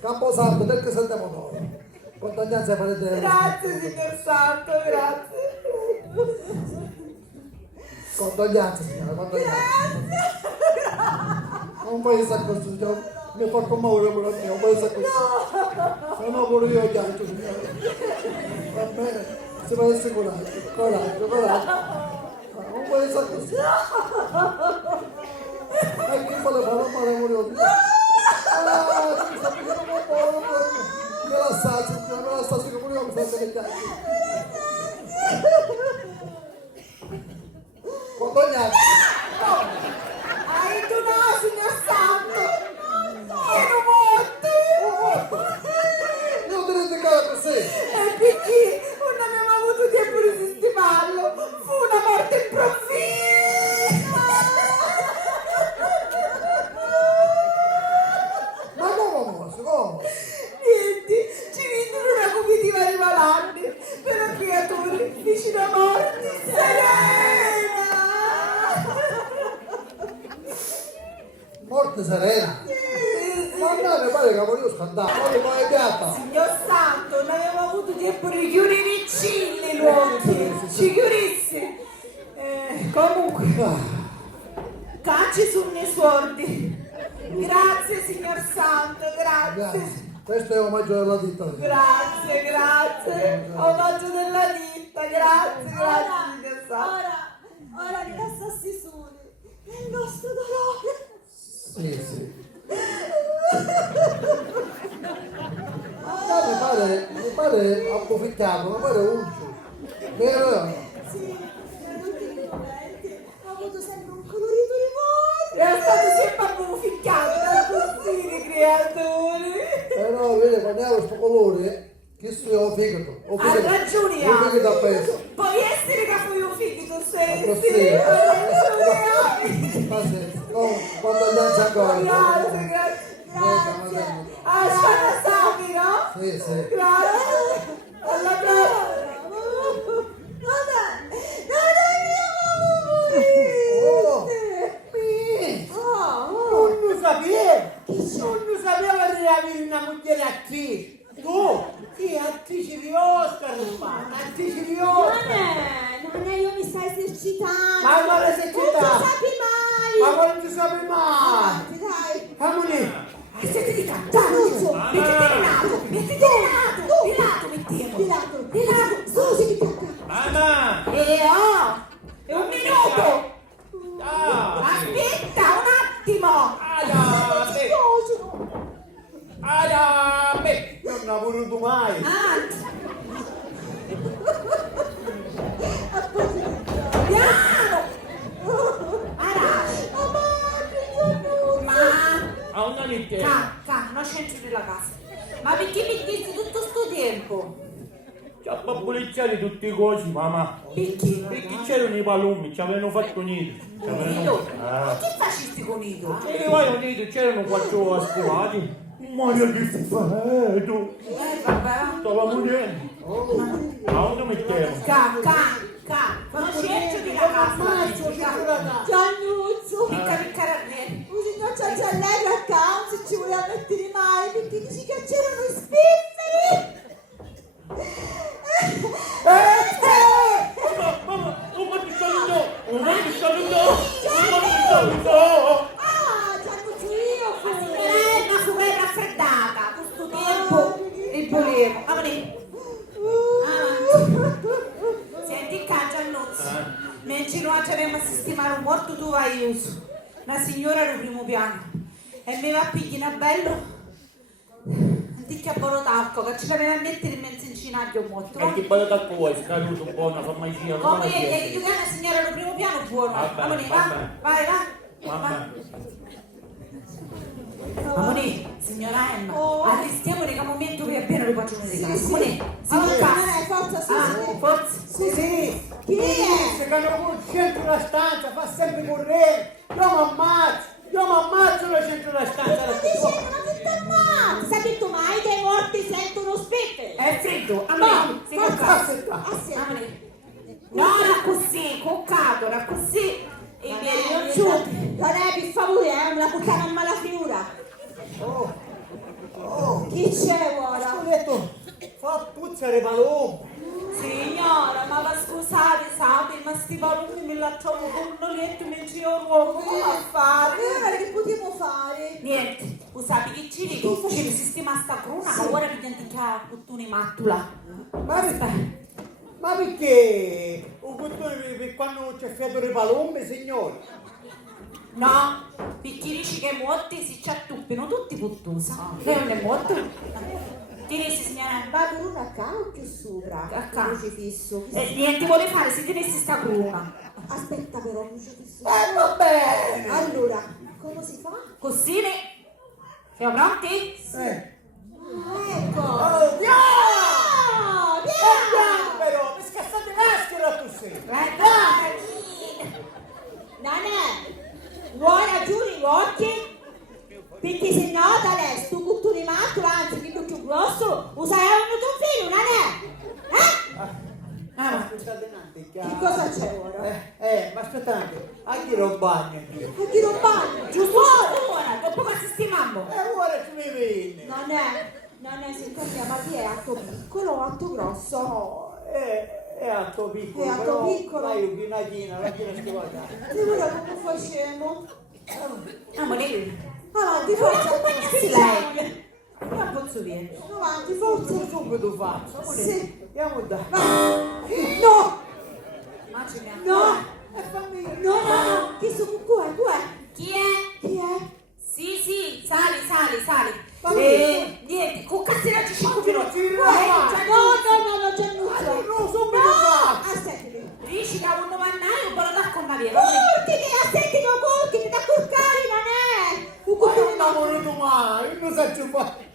Camposanto del che sentiamo noi. Condoglianze farete. Grazie, signor Santo, grazie. Condoglianze, signora, condoglianze. Non puoi stare così, mi fa commuovere pure a me, non puoi stare così. Se no pure io chiamo, signore. Va bene, si va assicurato. Coraggio. Non puoi stare così. E chi vuole fare un male curioso? Mi sta pigliando un po', me la assaggi, che pure io mi sto vedendo. Condoglianze. Hai tu no, signor Santo. Sono morto. Non ti rendi conto, sì. E perché non abbiamo avuto tempo di sistemarlo. Fu una morte improvvisa. Ma come? Niente, ci videro una comitiva rivalante per una creatura vicino a morti. Serena. Morte serena. Ma a me mi pare che voglio scandare, poi è piatta. Signor Santo, non avevo avuto tempo di chiudere i cigli gli occhi, ci chiudissi. Comunque, cacci su miei sordi. Grazie signor Santo, grazie. Questo è omaggio della ditta. Grazie. Omaggio della ditta, grazie signor Santo. Ora rilassassi soli nel nostro dolore. Sì, sì. Mi pare approfittato, mi pare uncio. Vero? Sì, in tutti i momenti ho avuto sempre un colorito di morte. È stato sempre abbuficchiato da tutti i creatori. Però vedi, quando avevo questo colore, che sto ho fegato. Hai ragione, Ho fegato a peso. può essere che fui un figlio, sei Ma sì, sì. hai ragione. Ma se, quando andiamo ancora. Grazie. Asciana Sami, no? Sì, sì. Grazie. Alla prossima. Non lo sapevo di avere una moglie a chi? Tu? Sì, attrice di Oscar, attrice di Oscar. Non è, io mi sto esercitando. Ma non Non esercitare. si sapi mai. Ma non ti sape mai. Avanti, dai. Amore. Siete di Gianluccio, mettete di lato, mettete di lato, mettiamo. Di lato. Solo se mi tocca. Mamma! È un minuto. Ah! Aspetta un attimo. Adame! Non ne ho voluto mai. Avanti. Piano. Araci. Ma A una nicchia! non c'entro nella casa. Ma perché mi dici tutto sto tempo? Ci ha babbulicciato tutti i cosi, mamma! Perché? Perché c'erano i palumi, ci avevano fatto nido! Nido? Ma che facesti con Nido? E vai a nido, c'erano quattro ascolati! Maria che freddo! Vabbè. Stava morendo! Ma dove mettiamo? Non c'entro nella casa. Giannuzzo. Picca Ranieri. Un signor Cianciallegro a casa se ci voleva mettere mai perché dici che c'erano i spifferi. Mamma! Ma ti sta andando! Ma ti sta andando! Ah, Giannuzzo, io fui. Una fuga raffreddata. Questo tempo il volevo. Avanti. Senti qua Giannuzzo. Mentre noi abbiamo a sistemare un morto tu vai uso. La signora era al primo piano. E mi va a pigliare bello. Di che borotacco che ci l'aveva a mettere in mezzo in cinaggio morto. E che bello tacco vuoi? Scaduto un po' una farmacia. Come che tu la signora era al primo piano buono. Amore, vai. Amore, signora Emma, arrestiamo nel momento che abbiamo le pagione di casa. Amore, Forza, forza. Sì. Chi è? Se che non c'entro la stanza, fa sempre correre. Io mi ammazzo nel centro della stanza. Ma dicendo una tutta ammazza. Sai che tu mai dei morti sentono spifferi? È freddo, amore, si Assieme. no, era così, coccato, era così. E mi eri non giù. Non è per favore, me la puttana a malafiura. Chi c'è ora? Ho detto, fa puzzare palome. Signora, ma va scusate, sape, ma sti palumi me la trovo con un oletto mentre io ruoco, come a fare? Allora che potremmo fare? Niente, tu sapi che ci dico, ci sistema sta cruna, ma ora mi identica puttuni mattula. Ma perché? Un bottone per quando c'è fiato le palome, signore? No, perché dici che molti si ci attuppino tutti puttusa. Lei non è molto? Tienesi signora. Va per una acca o più sopra? Acca. Crocifisso. Niente vuole fare, si tienesi sta cruna. Aspetta però, crocifisso. Va bene! Allora, come si fa? Così ne... Siamo pronti? Ecco. Oh, Ah, piano però, mi scassate maschera tu sei! Nanè, ora giuri gli occhi? Perché se no da adesso tu butto di matto, anzi che più grosso, userai un tuo figlio, Nanè? Che cosa c'è ora? Ma aspettate, a chi lo bagno? A chi non bagno? Giusto ora, dopo che sistemiamo. Ora ci mi viene! Nanè, Non è simpatia, ma ti è atto piccolo o atto grosso? No, è atto piccolo. È atto però piccolo? Dai, una china, la china stivata. E ora come facciamo? Amore, Avanti, forza! accompagnassi lei. Non posso dire. Avanti, forza! Subito faccio. Amore, Sì. andiamo da. No! Ma ce n'è No! No, no, no! Chi sono? Tu è? Chi è? Chi è? Sì, sali. Ma Niente, con cazzeracci 5 minuti. No, Giannuzzo! No, subito faccio. Aspettami! Riesci da un mannaio, però da con Maria. Curtiti, aspetti con curtiti, da curcare non è! Un Ma cucchiaino non lavoro mai, non so più fare.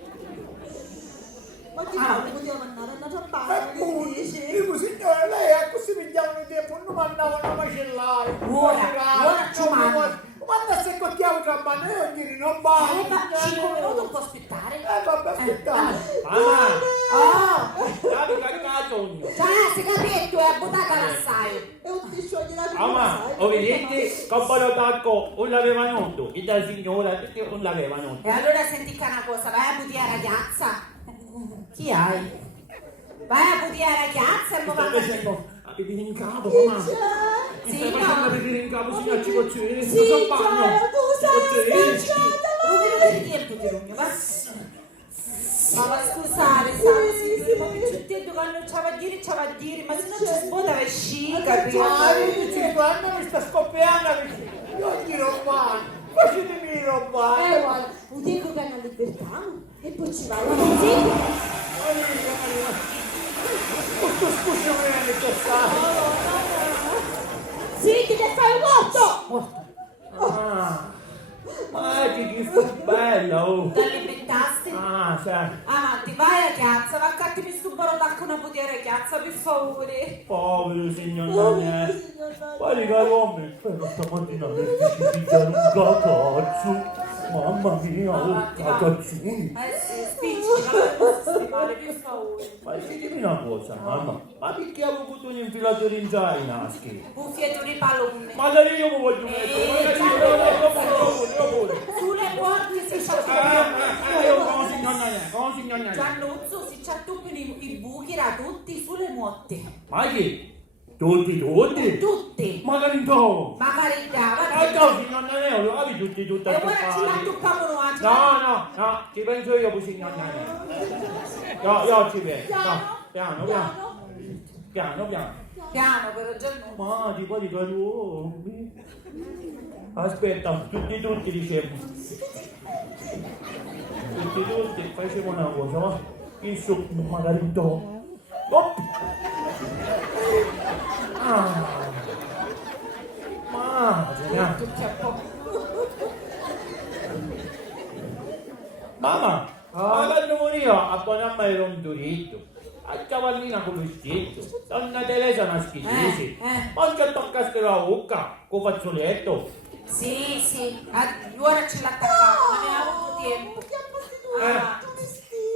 Ma chi fa? Poteva mandare a trabbare, che Appunto, dici? dico signore, lei a così mi diamo il tempo, non mandavano macellare. Ora ci manda. Quando se cocchiamo tra mano, io dire non Ma basta. 5 minuti non può aspettare. Vabbè, aspettate. Mamma, Ah, dammi caccato. già, si capito, è buttata l'assai. E un ti sciogli la Mamma, o vedete, comparo tacco, non l'aveva noto. E da signora, perché non l'aveva noto? E allora senti che una cosa, vai a buttare la ragazza. Chi hai? Vai a buttare la ragazza e Mi poi stai va a facendo a vedere in capo, mamma. Mi Sì, stai facendo a no. vedere in capo, signor Cicoccioli. Sì, Gioia, tu sei schiacciata, Un minuto di tempo ti rugno, va? Ma scusate, state ma che c'è tempo che non c'ava a dire, ma se non ci sbota è chic, capito? Ma dici, quando mi sta scoppiando, io ti roba. Facetemi roba. guarda, un dico che è una libertà e poi ci vai così. Tutto scusami, che sta. Sì, che ti fai un morto! Ma che fu bella, oh. T'alimentaste? Ah, sai, Avanti, vai a chiazza, va a cattivi sto barodacco una potiera chiazza, per favore. povero signor Daniele. Guardi che uomo, però stamattina mi è pigliato un cacazzo. Mamma mia, oh, cagazzoni. Sì, spicci, non posso stimare, per favore. Ma dimmi una cosa, mamma. Ma perché avevo avuto un infilatore in zaina, schi? Buffietto di pallone. Magari io mi voglio mettere, magari io pure. Sulle porte si c'ha Io come signor Daniele. Giannuzzo si c'ha tutti i buchi, era tutti sulle motte. Ma che? Tutti? Tutti. Magari un po'. Magari Ma andava. no, signor Daniele, lo capi tutti E ora ci attrezzati. toccavano anche. No, ci penso io, signor Daniele. Io ci penso. No, piano. Piano, però Giannuzzo. Ma di quali calori? Aspetta, tutti dicevo. Tutti, facciamo una cosa, va? Il suo magari un po'. Oh. Ma mamma, ma quando morivo a Bonamma era un durito, a cavallina con lo stetto, donna Teresa una schifesi, non ci attaccaste la bocca, con fazzoletto. Sì, ora ce l'attaccavo, non ne avevo avuto tempo.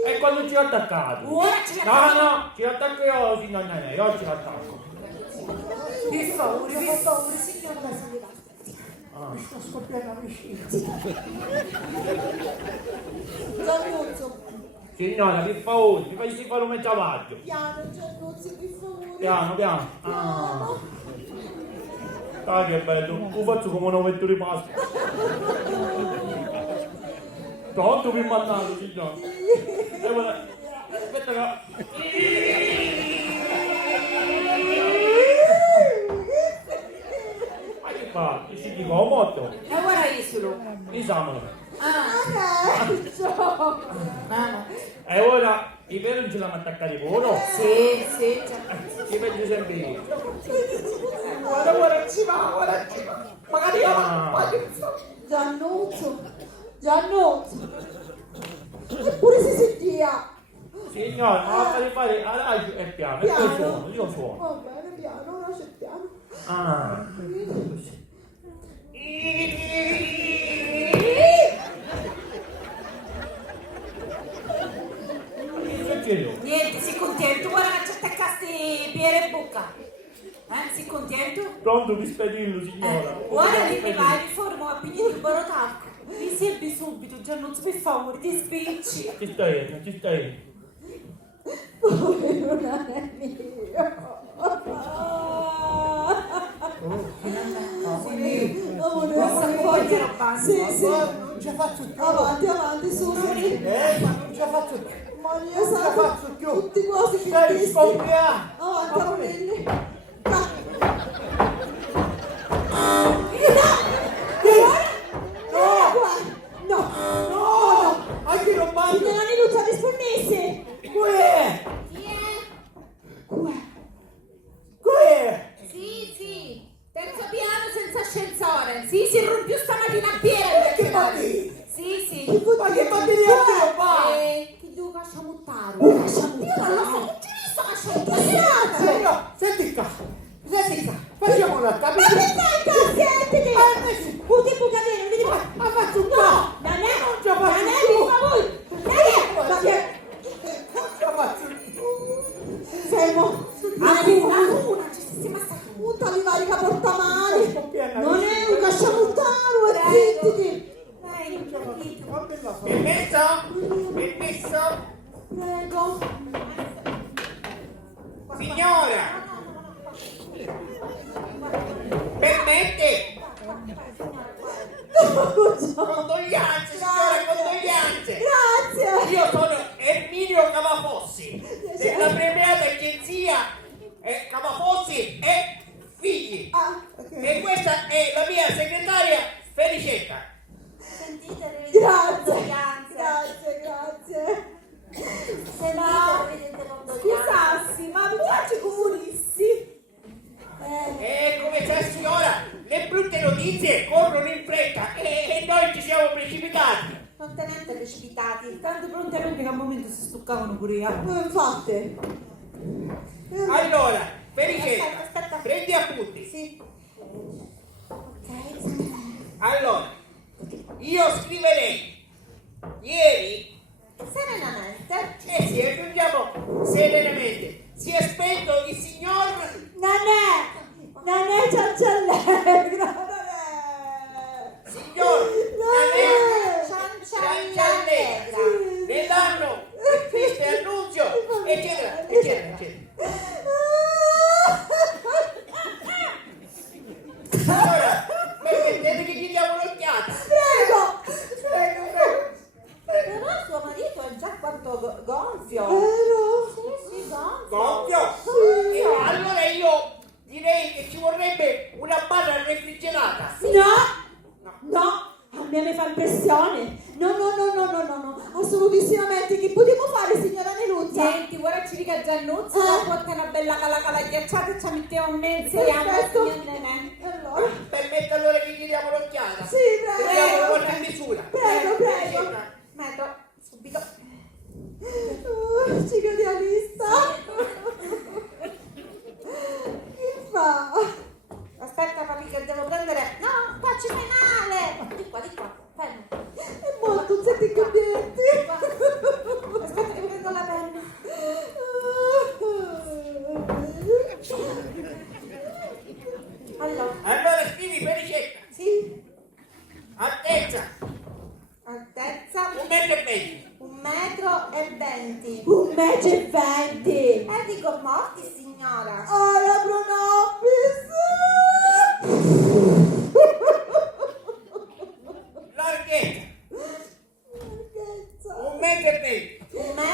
E quando ci ha attaccato? Ora ce l'attacco. No, ci attacco io, signor Nene, io ci attacco. Per favore, signor Presidente. Mi sta scoppiando la vicina. Giannuzzo, Signora, per favore, mi fai fare un mezzavaggio. piano Giannuzzo, per favore. Piano. Ah, che bello, lo faccio come un ovetto di pasta. Pronto per mandarlo, signore. E guarda, aspetta che... Ma che fa? Ci dico, ho morto. E ora isolo. Diciamolo. Mamma. E ora i peli non ce l'hanno attaccati pure? Sì. Ci vedo sempre io. Ora ci va. Magari Giannuzzo. Eppure si sentia. Signore, ma fate fare adagio e piano. E poi suono, io suono. Va bene, piano, ora c'è piano. Ah. Che succede? Niente, sei contento? Guarda che ci attaccaste piede e bocca. Sei contento? Pronto per spedirlo, signora. Ora dimmi vai, mi formo a pigliare il barotacco. Mi servi subito, Giannuzzo, per favore, ti spicci. Ci stai, ci stai. Poverone mio. Amore, sì, Non ce la faccio più. avanti, su. Ma non ce la faccio più. Maria Non ce la Santa, faccio più. tutti quasi Stai tristi. scoppiando. Avanti, Aurelli. No. Anche non mangio. Signora Niluzza, rispondesse. Qui. Sì, terzo piano senza ascensore. Sì, si rompiù stamattina a piedi. Che bambini? Sì. Ma che bambini non fa? Che devo lasciamuttare? Io non lo so, non ci visto lasciamuttare. Senti qua. Facciamo una Ma che sentite? Un tempo che avviene, vedi qua. Ha fatto un po'. No, non è, Non ce la faccio per più. favore. Ma che... Non ce la faccio più. Fermo. Una, ci si rimasta Un talivarica portamani. Scoppiando. Non è un casciamuttaro, e zittiti. Permesso? Prego. Signora! Permette? Condoglianze, signora, condoglianze! Grazie. Io sono Erminio Cavafossi, della premiata agenzia Cavafossi e Figli. E questa è la mia segretaria Felicetta. Sentite, Grazie. Scusassi, ma mi piace comunissi? E come sa signora, le brutte notizie corrono in fretta e noi ci siamo precipitati. Fortemente precipitati, tanto pronti a rompere che al momento si stuccavano pure io. Infatti. Allora, Felicetta, Aspetta. prendi appunti. Sì. Allora, io scriverei ieri, Serenamente. sì, aggiungiamo serenamente, si è spento il signor Non è Cianciallegra, non è. signor Nanè Cianciallegra. nell'anno del triste annunzio, eccetera. Allora, permettete che gli diamo un'occhiata. Prego. Però suo marito è già quanto gonfio. Vero? Sì, gonfio. Gonfio? E allora io direi che ci vorrebbe una barra refrigerata. No, a me mi fa impressione. No, assolutissimamente. Che potremmo fare, signora Neluzza? Senti, ora ci dica Giannuzzo, la porta una bella calacala ghiacciata e ci mettiamo in mezzo e Perfetto. signor Nenè. Allora, Permette allora che gli diamo un'occhiata. sì, Vediamo prego. qualche misura. Prego. Metto subito. Cicadialista. Che fa? Aspetta papi che devo prendere. No, qua ci fai male. Di qua, fermo. È molto, senti i complimenti. Aspetta che prendo la penna. Allora scrivi Felicetta. Sì. Altezza Altezza 1,20 m. 1,20 m. 1,20 m. Dico morti signora. La Pronobis. Larghezza 1,20 m. 1,20 m.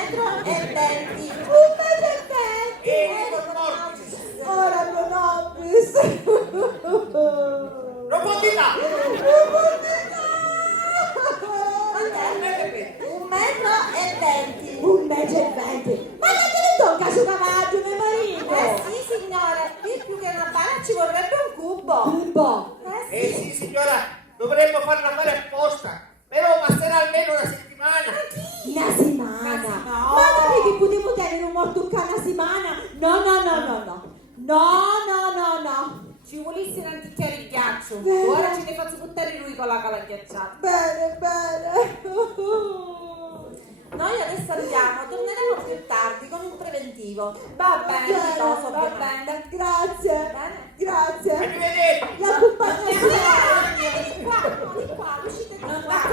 1,20 m. E Pronobis. La Pronobis. Profondità 1,20 m. 1,20 m. Ma non te ne tocca su cavallo, mio marito? Sì signora, qui più che una barra ci vorrebbe un cubo. Un po'. sì signora, dovremmo farla fare apposta. Però passerà almeno una settimana. Una settimana. No. Ma non è che potevo tenere un morto una settimana? No. Ci volesse un antichiere di ghiaccio. Bene. Ora ce ne faccio buttare lui con la cala ghiacciata. Bene. Noi adesso andiamo, torneremo più tardi con un preventivo. Va bene, Toso, va bene. Grazie. Bene. Arrivederci. La compagnia. Di qua, uscite di qua.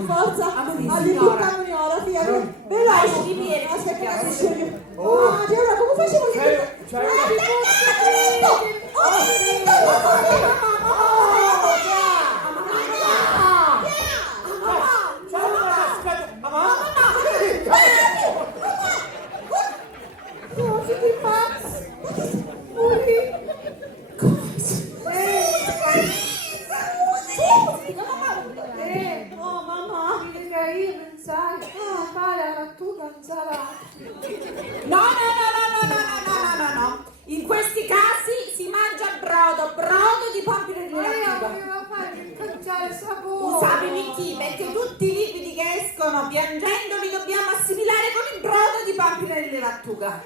forza, Amore, aiutiamoli ora, figlia, veloce. Di piedi, Aspetta che cerchiamo. adesso io. Oh. Ah, Giovanna, come facevo io? C'è Cosa ti fa? Oh, mamma. Che io pensai, fare la tua canzalata. No. In questi casi si mangia brodo di pampine di Ma io lattuga. volevo fare il cangiare sapore. Usate chi? Perché tutti i liquidi che escono piangendo li dobbiamo assimilare con il brodo di pampine di lattuga.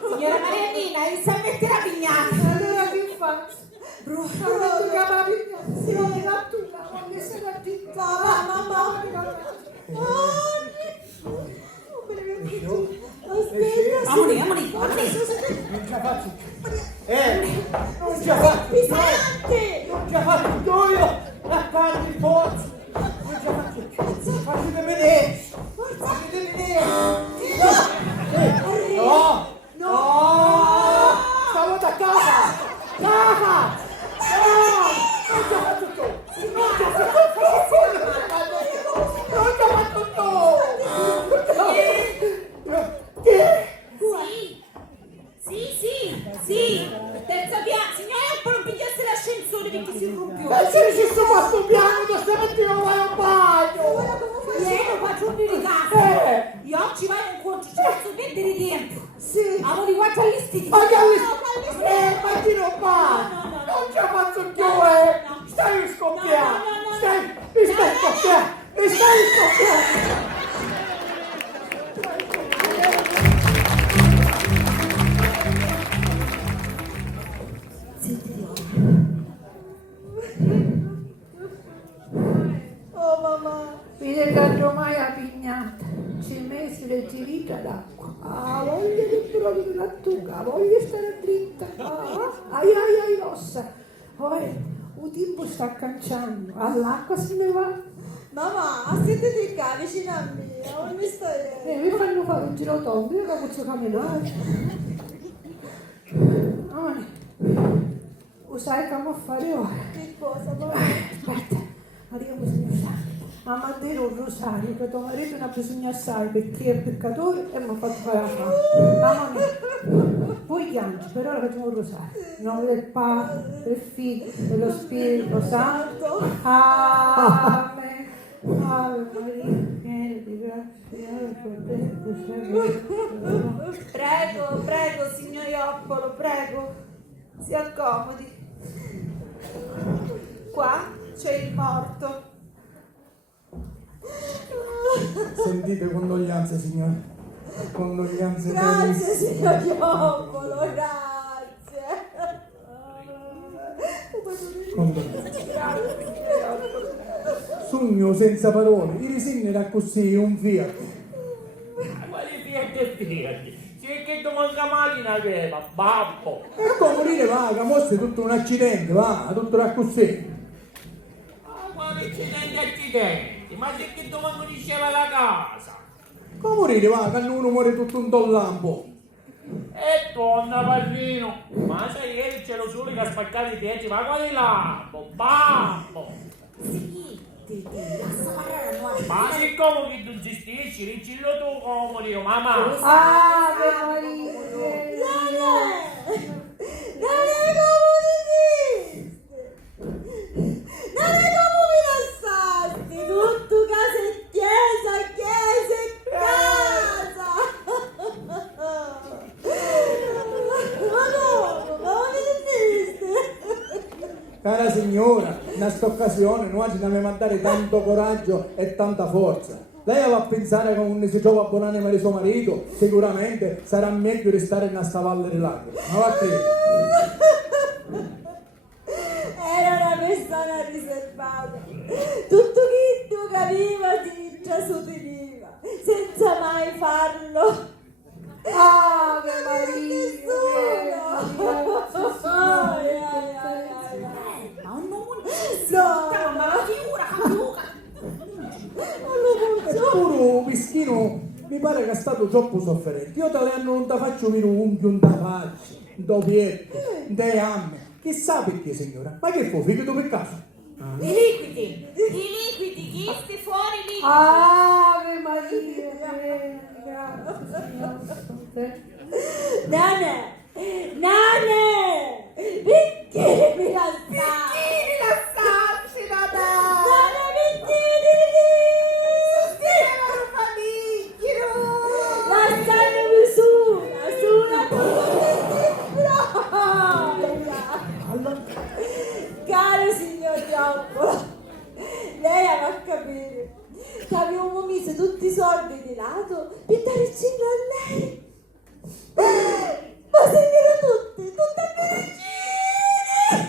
Signora Mariannina, il sapete la pignata. Allora che faccio? Ho detto che la pignata si vuole la tua, voglio essere zitta. Mamma. Aspetta, Amore. Non ce la faccio più. Non ce la faccio più. pesante. Non ce la faccio più io. La parte di forza. Non ce la faccio più. Fatemi vedere. Fatemi vedere. No. Stavo da casa. Non ce la faccio più. Non ce la faccio Sì. Terza piano. Signora, non pigliasse l'ascensore perché si rompiò. ci sto questo piano da stamattina vai a bagno. Vieni, padrone di casa. Io oggi vai un conto, ci posso perdere tempo. Sì. Amore, guarda all'istiti. Ma che ma chi non va? Non ce la faccio più, Stai scoppiando. Mi stai scoppiando. Oh, mamma. Mi regalò mai la pignata, ci messi le girita d'acqua. Ah, voglio del brodo di lattuga, voglio stare dritta. Ai, rossa. Ora, il tempo sta canciando, all'acqua se ne va. Mamma, siete qua vicino a me. Dove stai? Mi fanno fare un giro tondo, io che posso camminare. Lo sai che a fare ora? Che cosa, mamma? Aspetta, arrivo bisogna usare. A mandare un rosario che tuo marito non bisogna assare perché è peccatore e mi ha fatto fare la fame. Mamma mia, poi piangi, per ora facciamo un rosario. In nome del Padre, del Figlio e dello Spirito Santo. Amen. Ave Maria, piena di grazia, Prego, signoriopolo, prego. Si accomodi. Qua c'è il morto. Sentite condoglianze, signore. Condoglianze Grazie, bellissime. signor Ioppolo, grazie. Condoglianze. Sogno senza parole, ieri sera era così un Fiat. Ma quali Fiat? Sì, che tu manca macchina aveva, babbo. E come morire va, che mosse tutto un accidente, va, tutto era così. Quali accidenti? Ma se che tu manco diceva la casa. Come morire va, che uno muore tutto un lampo. E donna Pallino, ma sai che c'è lo solo che ha spaccato i piedi, ma quale lampo, babbo. Ma siccome che tu gestisci, ricillo tu comodi, mamma. Ave Maria. Non è comunista! Non è comunista! Tutto casa e chiesa e casa! Ma no, ma non esiste! Cara signora, in questa occasione noi ci dobbiamo dare tanto coraggio e tanta forza. Lei va a pensare che quando si trova a buonanima di suo marito, sicuramente sarà meglio restare in questa valle di lacrime. Ma va a credere. Era una persona riservata. Tutto chi tu capiva si già sotteniva, senza mai farlo. Ave Maria! Ma un uomo No, ma la figura capiuca. pare che è stato troppo sofferente. Io te l'anno non ti faccio venire un unghio, un da faccia, un da pietto, un da amme. Chissà perché, signora? Ma che fu, figlio per caso? I liquidi, chi sti fuori i liquidi? Ave Maria, Nane! Nane! Bicchieri mi la Bicchini lasciarci da te! Nane, bicchieri! Lasciatemi sulla caro signor Giappolo, lei aveva a capire che avevamo messo tutti i soldi di lato per dare il cigno a lei. Ma signora tutte medicine!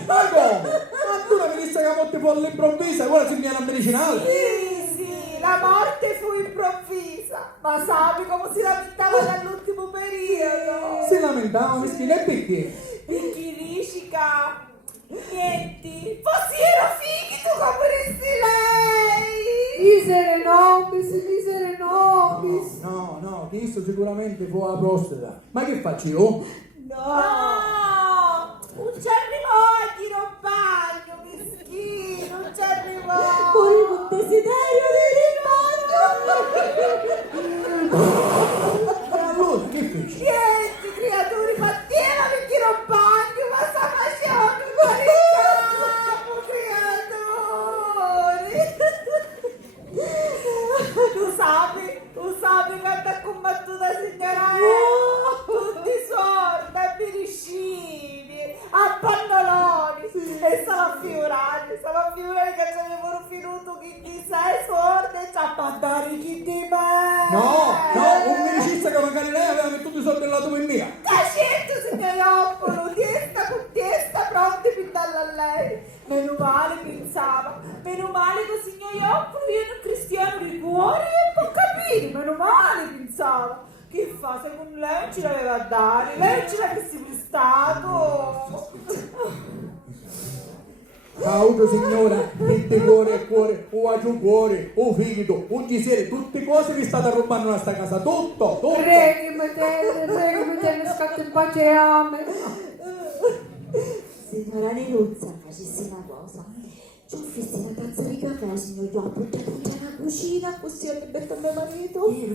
Ma come? Ma tu una ministra che morte fuori all'improvvisa, ora si viene a medicinale? Sì, la morte fu improvvisa, ma sappi come si lamentava dall'ultimo periodo? Si lamentava, mischina, e perché? Perché risica, niente, fossi ero fighi tu compresti lei! misere nobis. No, che isso sicuramente fu la prostata. Ma che faccio io? No, non ci arrivò a dire un bagno, mischino, non ci arrivò! Pure con desiderio di rimbalzo! E allora, che feci? Niente, creature, batteva perché non bagno, ma sta facendo con il capo, creatori! Tu sapi quanto ha combattuto la signora tutti i sordi, a biricini, a pannoloni, e stava a figurare che ci avevano finito chi di sei sordi e ci ha mandare chi di me! No, un medicista che magari lei aveva mettuto i soldi nella tua in mia. Tacetto, signor Ioppolo, testa con testa, pronti per darla a lei. Meno male pensava, meno male che il signor Ioppolo viene un cristiano di cuore e può capire, meno male pensava. Che fa, secondo lei non ce l'aveva a dare, lei non ce l'ha sempre stato. Auto signora, che di cuore a cuore, o a giù cuore, o figlio, o gisere, tutte cose vi state rubando in sta casa, tutto. Preghimi te, mi scatto in pace a me. Signora Nenuzza, facessi una cosa. Ci offrissi una tazza di caffè, signor Giappolo, c'è una cucina, così ho liberato mio marito. Vero.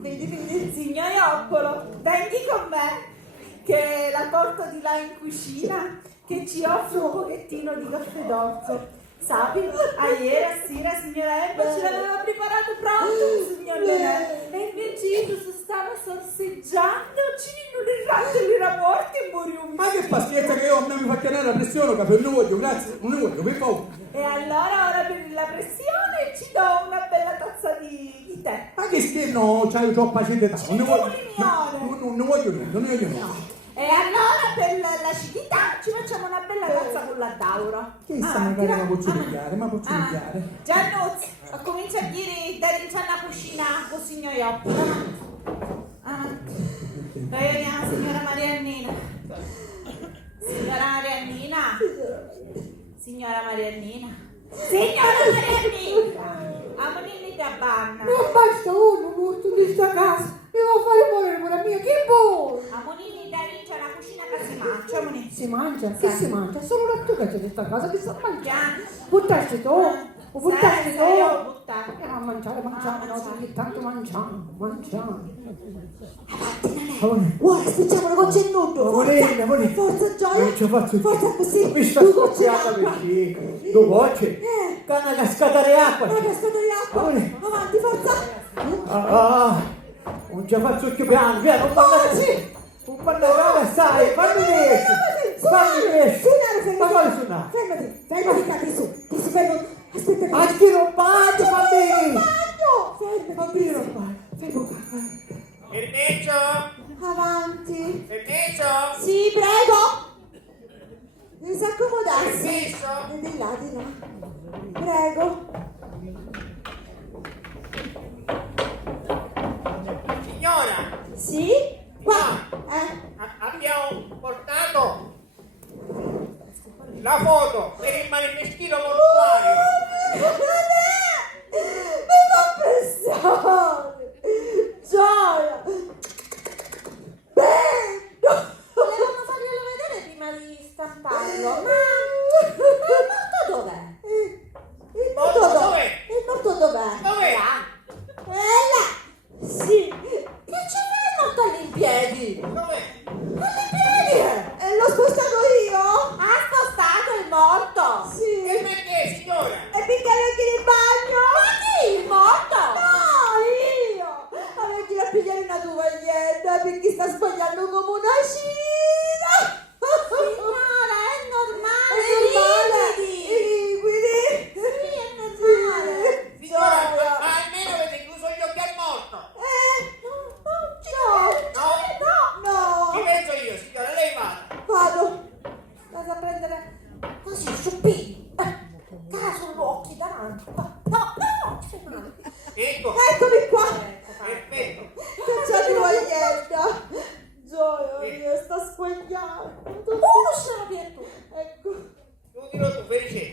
Vedi. Signor Ioppolo, vengi con me, che la porto di là in cucina, che ci offre un pochettino di caffè d'orzo. Sapi, ieri sera signora Ebba ce l'aveva preparato pronto, signor Lenè, e invece io stava sorseggiando, non il raggio era morto e moriva. Ma che pazienza che io a me mi fa chiamare la pressione, caffè, non ne voglio, grazie, non ne voglio, per favore. E allora ora per la pressione ci do una bella tazza di tè. Ma che schifo, no, c'hai troppa acidità, non ne voglio, non ne voglio niente. E allora per l'acidità ci facciamo una bella tazza con la Dauro. Che sta magari ma posso iniziare, Giannuzzi, comincio a dire da rinciare la cucina con il signor Ioppolo. Poi vediamo signora Mariannina. Signora Mariannina. Amonini da banna. Non basta uno morto di sta casa. Devo fare morire pure mia, che buono! Amonini da rinciare la cucina che si mangia, Amonini. Si mangia? Che si mangia? Solo la tua che c'è in sta casa che sta mangiando. Piano. Buttasti tu? O buttasti tu? Io buttare. A mangiare, no, ogni tanto mangiamo. Guarda, spicciamolo con cennuto. Amore. Forza, Gioia. Non ci faccio Forza così. mi sta Due gocce scoppiando d'acqua. perché due gocce, canna cascata di acqua. Una cascata di acqua. Amore. Avanti, forza. Non ci faccio più piano, non parla così. Non parla come stai, fammi questo. Ma come suonare? Fermati, cadi su. Ti si fermo. Aspetta. Anche non bagno, fammi. Fermo qua. Permesso? Avanti. Permesso? Sì, prego. Devi accomodarsi. Permesso? Di là. Prego. Signora, Sì? Qua. abbiamo portato la foto per il manifestino mortuario. Mi fa pensare. Già, bello, ma il morto dov'è? Il morto Morto dov'è? dov'è? Il morto dov'è? Dov'è? Là! Sì! Che ce l'hai il morto lì in piedi? Dov'è? E l'ho spostato io? Ha spostato il morto? Sì! E perché, signora? E picchiarelli di bagno? Ma chi? Il morto? No, io! Avevi da pigliare una tovaglietta perché sta sbagliando come una scina! Signora, è normale! È normale! I liquidi! Sì, è normale! Signora, ma almeno avete chiuso gli occhi al morto. No! Ci penso io, signora, lei vada. Vado a prendere così sciupini. Caso l'occhio davanti. No! Ecco, Eccomi qua! perfetto. Cacciate tovaglietta! Gioia mia, sta squagliando! Ce l'ho aperto! Ecco! Chiudilo tu, Felice.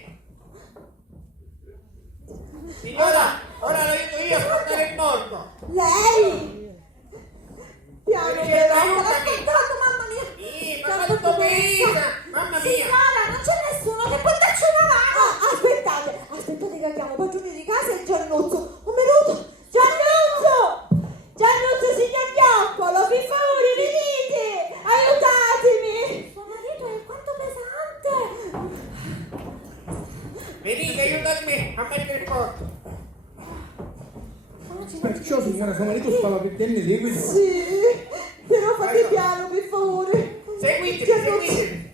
Signora, ora lo aiuto io a portare il morto. Lei! Piano Perché però, aiutami. sta aspettando, mamma mia! Sì, Sta ma tutto presa. mamma mia. Signora, non c'è nessuno che può darci una mano! Aspettate che chiamo padrone di casa e Giannuzzo! Un minuto! Giannuzzo, signor Ioppolo, per favore, venite! Aiutatemi! Suo marito è quanto pesante! Venite, aiutatemi a mettere il morto. Perciò, signora, suo marito stava picchiando i liquidi. Sì, però fate piano, per favore! Seguitemi.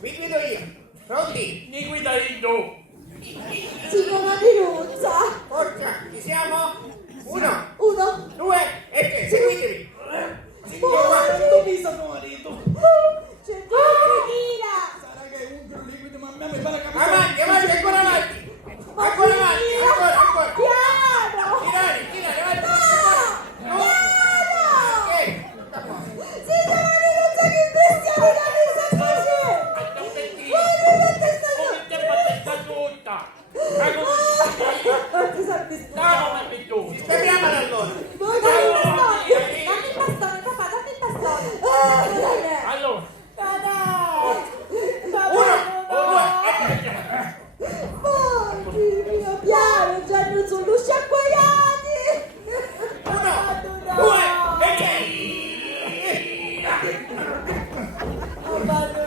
Vi guido io. Pronti? Mi guida io. Signora Piruzza! Forza, ci siamo? 1, 1, 2 e 3, seguitemi. Quanto pisa tuo marito? c'è Credina! Sarà che è un liquido, ma a me mi pare che Avanti, ancora avanti. Ancora avanti, ancora. Piano! Tirare, avanti. No. Ok. Signora Piruzza, che bestialità mi sta facendo! Come te patetta tutta? Quanti soldi Dammi tu. Sistemiamola allora. Dammi il bastone, papà, dammi il bastone! Allora. Porci mio piano, Giannuzzo, sono sciacquaiati! 1, 2 e 3. 1, 2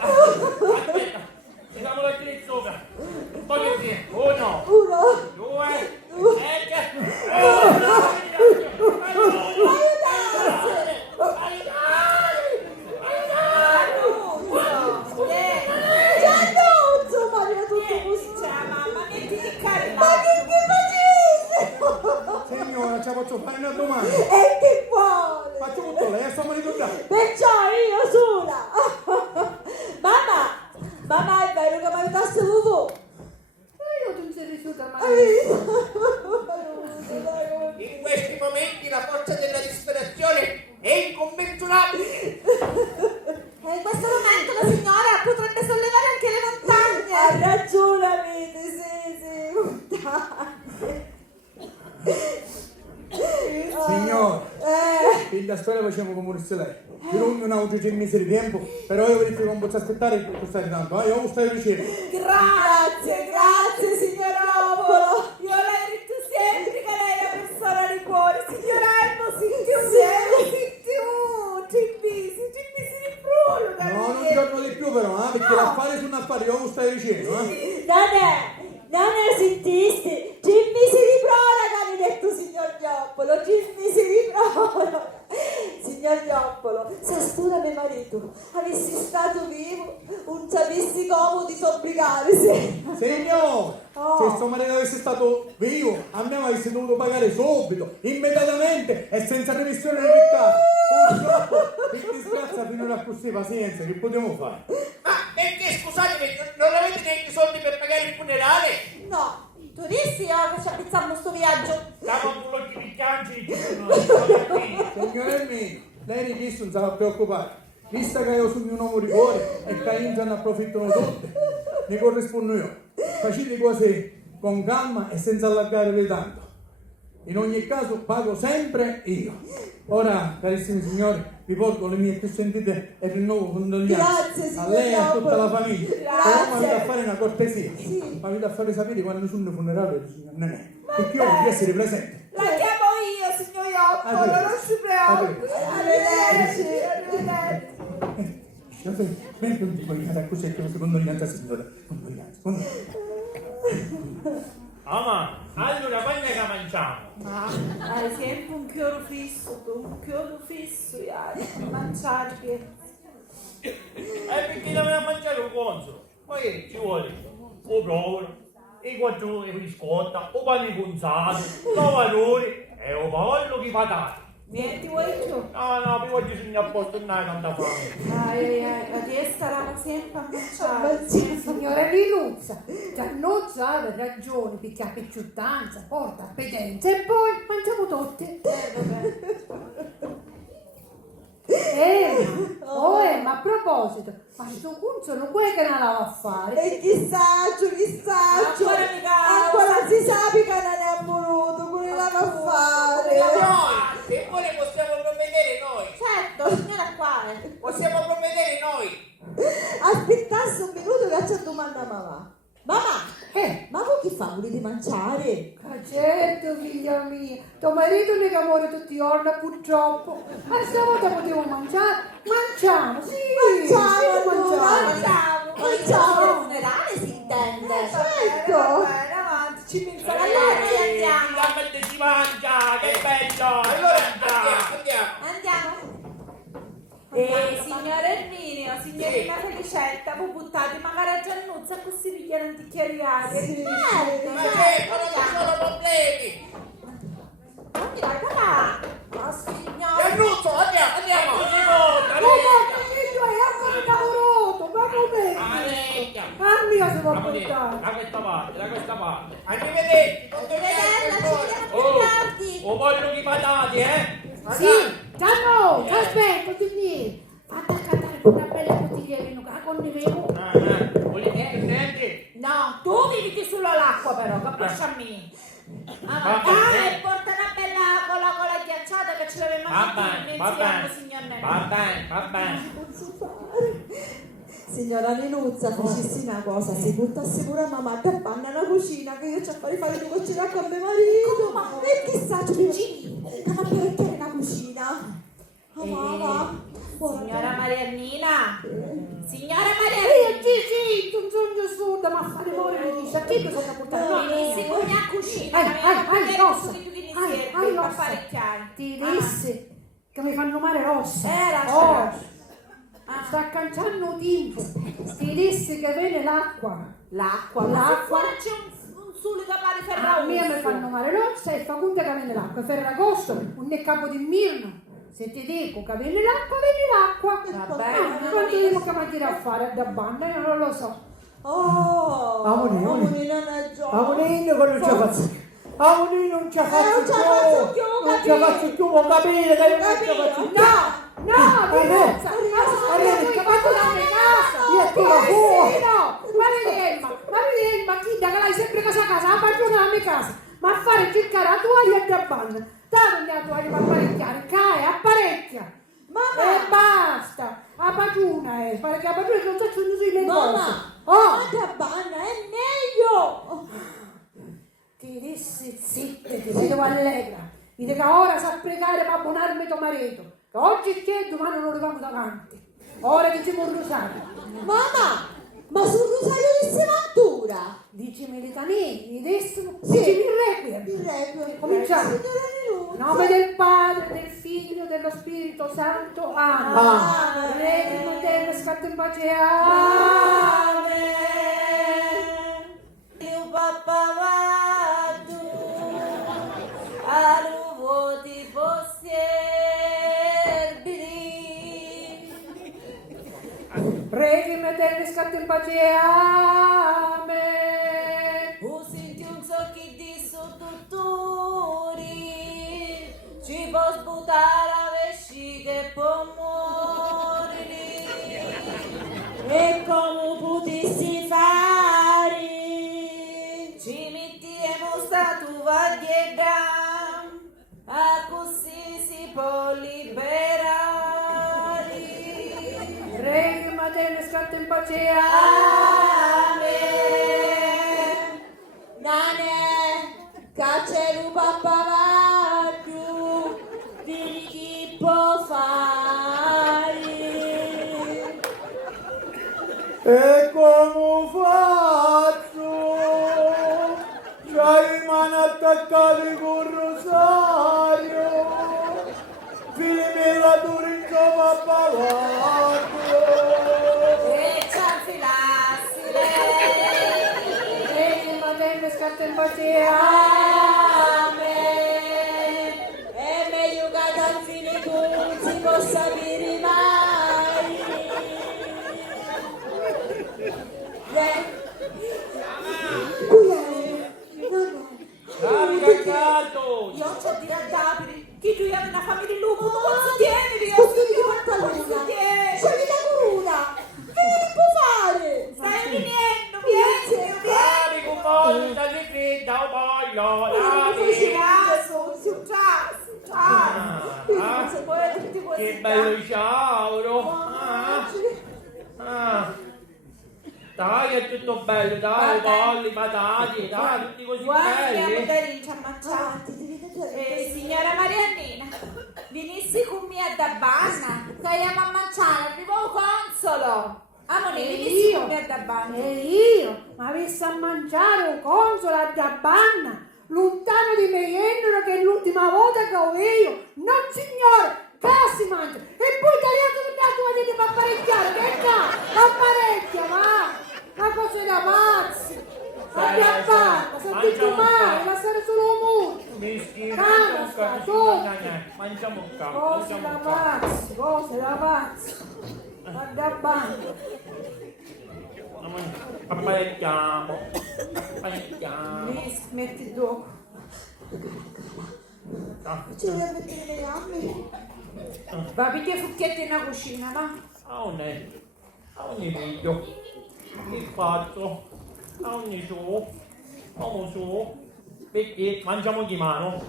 Aspetta. Tiriamo la tira sopra. Un po' di più. 1, 2 e 3. Giannuzzo, ma mi ha tutto così! Mamma, metti che carica. Ma che facessi? Signora, ci faccio fare una domanda. E che vuole? Faccio tutto lei a suo marito già. Perciò io sola! Mamma, è vero che mi aiutasse Vuvu? Io non sei riuscita mai. Hai visto? In questi momenti la forza della disperazione è incommensurabile. E in questo momento la signora potrebbe sollevare anche le montagne! Ha ragione, avete, sì, montagne! Signora, fin da scuola facciamo come volesse lei. Per ognuno un altro c'è mese di tempo, però io verifico non posso aspettare che tu stai tanto. Io stai vicino. Grazie, signor Opolo! Io l'ho detto sempre che lei è una persona di cuore, signor Albo, ci di prolo, No, non giorno di più però, perché l'affare su un affare, io stai vicino, Non ne sentisti? 5 mesi di proroga, mi ha detto signor Ioppolo, 5 mesi di proroga. Signor Ioppolo, se tu da mio marito avessi stato vivo, non sapessi come disobbligarsi. Signore, se suo marito avesse stato vivo, a me avesse dovuto pagare subito, immediatamente e senza revisione del peccato. Purtroppo, per disgrazia fino a così, pazienza, che potremo fare? Ma perché, scusatemi, non avete neanche soldi per pagare il funerale? No, turisti che ci appizzammo sto viaggio. Stavo con l'occhio piccanti. Signore mio, lei di questo non sarà preoccupare. Visto che io sono un uomo di cuore e che in ne approfittano tutte, ne corrispondo io. Facete cose con calma e senza allargare tanto. In ogni caso pago sempre io. Ora, carissimi signori, vi porgo le mie più sentite e rinnovo condoglianze Grazie, signor a lei e a tutta Nobile. la famiglia. Grazie. Però mi avete a fare una cortesia. Sì. Mi avete a fare sapere quando sono il funerale del signor Nenè. Perché io voglio essere presente. La chiamo io, signor Ioppolo, non si preoccupi. Arrivederci. Arrivederci. Bene, condoglianze, cos'è che questa condoglianza, signora? Condoglianze. Ma allora quando è che mangiamo? Ma hai sempre un chiodo fisso, mangiarti. Perché dobbiamo mangiare un conso? Poi ci vuole o povero, e 4 biscotta, o pane gonzato, cavalone e o paollo di patate. Niente vuoi tu? No, poi voglio segnare a posto, non hai tanta fame. Ma ti staranno sempre a mangiare. Signora Niluzza, Giannuzzo aveva ragione, perché ha picciuttanza, porta appetenza e poi mangiamo tutti. Ma a proposito, ma sto cunzo non vuoi che ne lava a fare? E chissà. Ancora Non si sa che non è voluto, come la va a fare? Noi, e poi ne possiamo provvedere noi. Certo, signora quale? Possiamo provvedere noi. Aspettasse un minuto che c'è domanda a mamma. Mamma, ma voi che fa? Volete mangiare? Certo, figlia mia, tuo marito ne muore tutti i giorni purtroppo. Ma stavolta potevo mangiare? Mangiamo, sì! Mangiamo. Il funerale si intende. Certo. Bene, avanti, ci pensiamo. Allora andiamo. Finalmente si mangia, che bello. Allora Andiamo. Signor Erminio, signorina Felicetta, voi buttate magari a Giannuzza così pigliano un bicchiere di aria. Sì. Ma che? Ma non ci sono problemi. Ma signora. Giannuzzo, andiamo. Ma come? A mio si può portare. Da questa parte. Arrivederci, O voglio di patate, Sì, Gianno, ti aspetto, quindi fate a cantare con una bella bottiglia di vino, con ne bevo. Volete niente? No, tu viviti sull'acqua però, capisci a me? E porta una bella cola ghiacciata che ce l'aveva mangiata signor Nenè. Va bene. Signora Niluzza, facessi una cosa, si buttasse pure a mamma a panna alla cucina, che io c'ho a fare due gocce d'acqua a mio marito. E chissà, ma apparecchiare la cucina. Va. Signora Mariannina. Signora Io Mariannina. ti sento, un sogno sordo, ma fare morire mi dice, a chi cosa portare? No, si con la cucina. rossa. Per apparecchiare. Ti disse che mi fanno male rossa. Era Sta canciando tempo. Ti disse che viene l'acqua. l'acqua. Ma se fuori c'è un sole che pare A me mi ferragosto. fanno male rossa e fa conto che viene l'acqua. Ferragosto, un è capo di Mirno. Se ti dico che viene l'acqua, viene l'acqua. Va bene. Quanto devo che mi tira a fare da banda? Io non lo so. Amore, non è gioco. Amonino che non ce la faccio. Amonino non ce la faccio non ce la faccio più, Non ce la faccio più, vuoi capire che io non ce la faccio più. No, Niluzza, arriva, ma tu da casa. Io ti la fuori. Ma vedi, ma chi da che l'hai sempre casa, la padrona della mia casa. Ma a fare cercare la toaglia e da bagno. Dai la toaglia per apparecchiare, apparecchia. E basta. La padrona è, perché la padrona non so sui le cose. Mamma, a banna è meglio. Ti dissi zitte, ti vedo allegra. Mi dica ora sa pregare per abbonarmi tuo marito. Che oggi c'è, domani non arriviamo davanti. Ora diciamo un rosario. Mamma, ma sul rosario di Sevantura? Dicimi i litanie, adesso Sì. dicimi il requiem. Il requiem. Cominciamo. Signora Niluzza. In nome del Padre, del Figlio, dello Spirito Santo. Amen. Amen. Regno del scatto in pace. Amen. Io papà vado a voti possibili. Regno del scatto in pace. Amen. Senti un socchi di sottoturi, ci può sbuttare a vescica e può morire. E come potessi fare? Ci mettiamo sta tu va a così si può scatta in pace. Amen. Nane, cacceru pappagallo, vedi chi può fare. E come faccio? C'hai le mani attaccate col rosario, filmi la turinzo pappagallo. E ci affilassi lei. Vedi il matempo scatta in pace. Amen. È meglio che dal fine tu non si possa dire mai. Dai, caccato! Io c'ho di raddapiri. Chi tu hai una famiglia lupo, non posso tienere. Costumi di pantalona. Posso tienere. Scegli la corona. Che ne può fare? Stai venendo, vieni. Dai, cuccolli, stai fredda, oh voglio, dai! Che bello ciauro! Dai, è tutto bello, dai, polli, patate, dai, tutti così Guarda, belli! potere ci ammazzati. Signora Mariannina, venissi con me da banna, che andiamo a mangiare, arrivo il consolo. Amore, venissi con me da banna. E io mi avessi a mangiare un console da banna, lontano di me, che l'ultima volta che ho io. Non signore, che si mangia. E poi tagliato il gatto vedete per apparecchiare, che no? Apparecchia, va! Una cosa da pazzi! Abbia fatta, sei tutto male, lasciare solo un muro! Mischi, Mangiamo mangiamo un capo, cose da pazzi, cose da pazzi! Guarda banda! apparecchiamo. Metti dopo. Ce lo devo mettere nei gambe. Va perché fucchiette in una cucina, va? A ogni video, il fatto, a ogni su, come su, perché mangiamo di mano.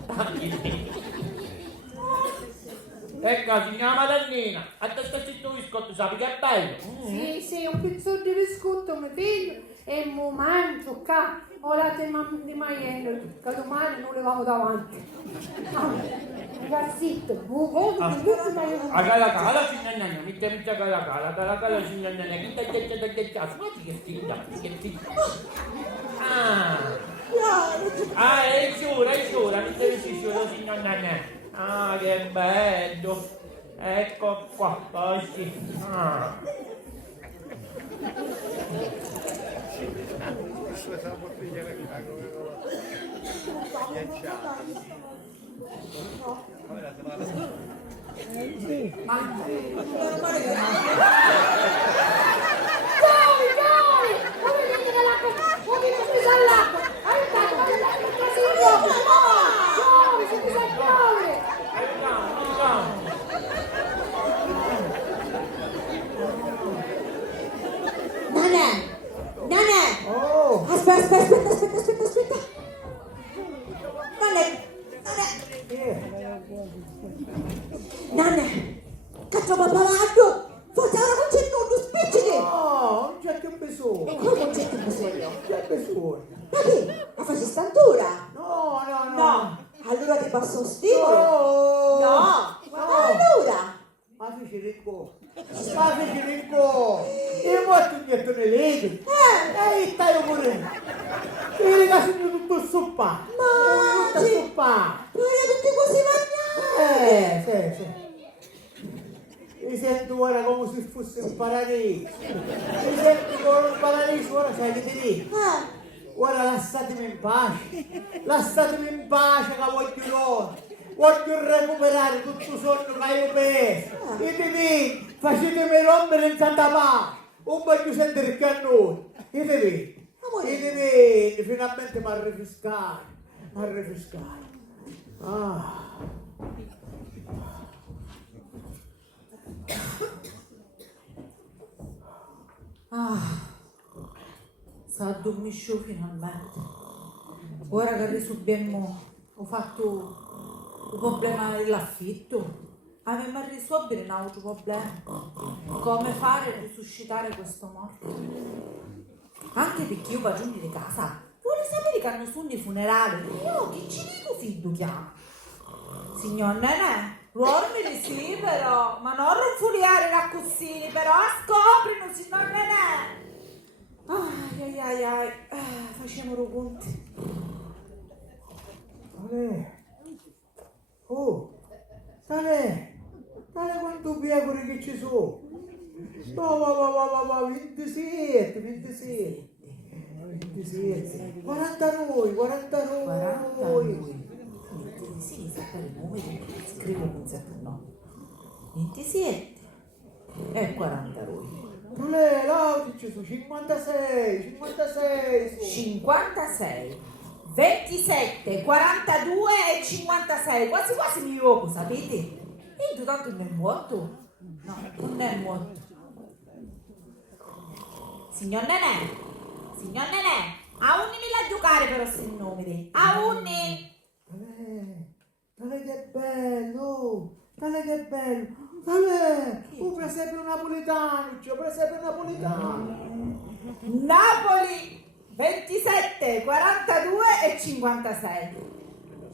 Ecco, signora Madannina, a te sta zitto biscotto, sapi che è bello? Sì, un pezzo di biscotto mi piglio e mo mangio qua. Ora te di maiello, che domani non le vamo davanti. Ragazzito, Agala cala signora, mi cala cala signora, che stinda. È sciura, mi stai sciura signora. Ah, che bello. Ecco qua, così. Nane! Oh! Aspetta! Nane! Caccio pappagallo! Forse ora non c'è tutto, spicciti! No, non c'è più bisogno. E come non c'è più bisogno? Non c'è bisogno. Ma che? La fai stantura? No. No! Allora ti passo un stimolo? No. No! Allora! Ma fece ricco. Io molto mi metto nelle leghe. E stai pure. E le case tutto soppa. Tutto Mangi! soppa. Voglio tutti così mangiare! Sì. Mi sento ora come se fosse un paradiso. Mi sento come un paradiso, ora sai che ti dico. Ora lasciatemi in pace che voglio recuperare tutto il sonno che io perso. E ti dico, facetemi rompere in santa pace, non voglio sentire il cannone. E ti vedi, finalmente mi ha rinfrescato. Sta a dormire finalmente. Ora che risolviamo, ho fatto il problema dell'affitto. Avevamo risolto un altro problema. come fare a risuscitare questo morto? Anche perché io vado giù di casa. Vuole sapere che hanno sunni funerali? Io chi ci dico figlio chiamo? Signor Nenè, dormire sì però, ma non rinfuriare i raccozzini, però scoprino, signor Nenè. Ai, facciamo conti. Sale quanto pecore che ci sono? No, 27. 40 noi. 27, sì, sapere i numeri, scrivo con no. 27 e 40 lui. Là ci sono 56. 56, 27, 42 e 56, quasi mi evoco, sapete? E tu tanto non è morto? No, non è morto. Signor Nenè, a unni mi la giocare però questi numeri, a unni! Dale che bello! Presepe napoletano! Napoli 27, 42 e 56.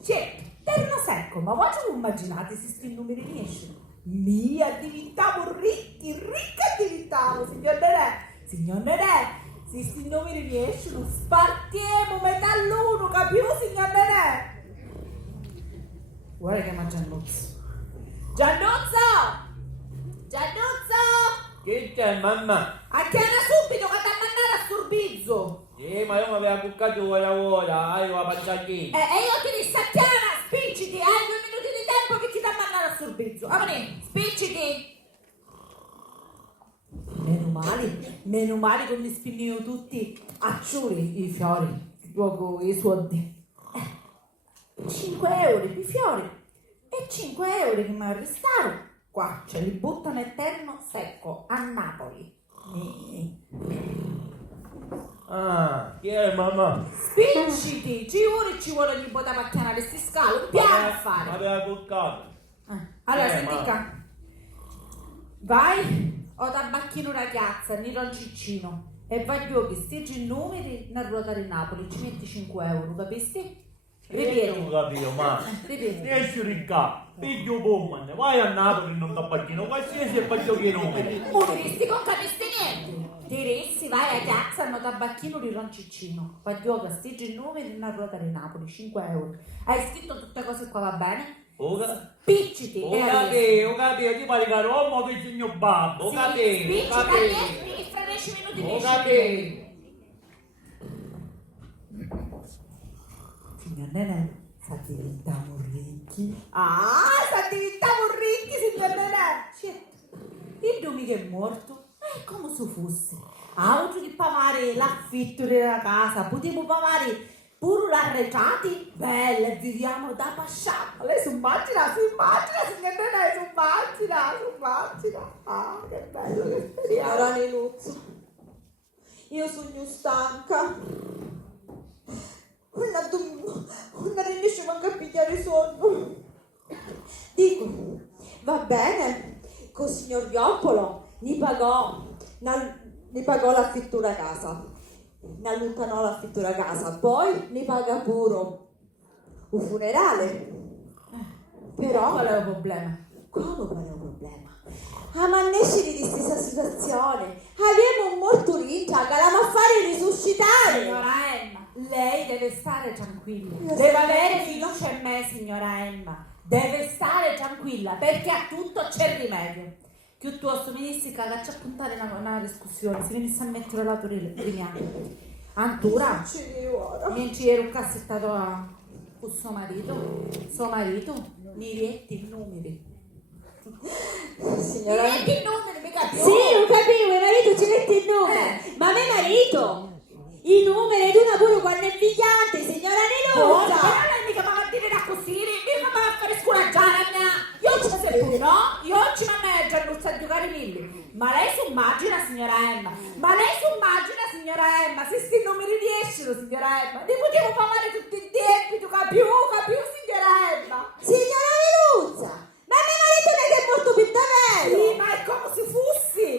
Certo, terno secco, ma voi ci immaginate se sti numeri mi escono? Mia, diventavo ricca diventavo, signor Nenè, se sti numeri mi escono, spartiamo metà l'uno, capivo, signor Nenè? Guarda che mangia Giannuzzo! Che c'è, mamma? Acchiana subito che ti mandare a Surbizzo! Sì, ma io mi avevo cuccato ora, io la panciati. E io ti disse, Acchiana, spicciti, hai 2 minuti di tempo che ti dà mandare a Surbizzo. Amore, spicciti! Meno male che mi spinnino tutti a ciuri i fiori, poco i soldi. 5 euro di fiori e 5 euro che mi arrestarono. Qua ce li buttano eterno secco a Napoli. Ah, chi è, mamma? Spicciti, ci vuole ogni volta macchianare questi scali, un piano a fare. Mi aveva cuccato. Allora, ma- senti, vai, ho tabacchino ragazza, ni ronciccino e vai giù che stigi i numeri nel ruotare Napoli, ci metti 5 euro, capisti? Io non Ripeti, capivo, ma... ripeti. Riesci ricca, piglio Pullman, vai a Napoli non tappacchino, qualsiasi e faccio che numeri. Umoristi non capisti niente. Dirissi, vai a piazza, hanno tabacchino di ronciccino. Vai giù che stigi i numeri nel ruotare Napoli, 5 euro. Hai scritto tutte cose qua, va bene? Ora? Spicciti e Ho capito, ti pare che Roma che il mio babbo, ho capito, spicciti, e fra 10 minuti ho mi capito. Signor Nenè, sa diventiamo ricchi. Sa diventiamo ricchi, signor Nenè. Certo, il mica è morto. Come se fosse. Altro che pagare l'affitto della casa, potevo pagare pure l'arretrati. Belle, viviamo da pasciata. Lei si immagina, signor Nenè, si immagina. Ah, che bello che speriamo. Signora Neluzzo, io sono stanca. Non riesco manco a pigliare sonno. Dico, va bene, col signor Vioppolo ne pagò l'affittura casa, ne allontanò l'affittura casa, poi ne paga pure un funerale. Però Qual è il problema? come qual è il problema? Ma nesci di questa situazione, abbiamo un morto rintra che l'amo a fare risuscitare. Signora Emma, lei deve stare tranquilla. Deve avere fiducia in me, signora Emma. Deve stare tranquilla perché a tutto c'è rimedio. Che tu assomigliassi che faccia appuntare una discussione, si venisse a mettere la torina. Antura, mentre ero cassettato con suo marito, mi rietti i numeri. Signora, Mi rietti i numeri, mi capivo? sì, lo capivo, mio marito ci mette il nome, ma mio marito i numeri ed una pure quando è figliante, signora Oh, Neluzza. però lei mica mi va a dire da così, mica mi va a fare scoraggiare a me. Io ci sei pure, no? Io ci non è Giannuzza a giocare milli. Ma lei si immagina, signora Emma? Se sti numeri riescono, signora Emma? Li potevo pagare tutti i debiti, capiù, signora Emma? Signora Neluzza, ma mio marito non è che è molto più da Sì, vero. ma è come se fossi.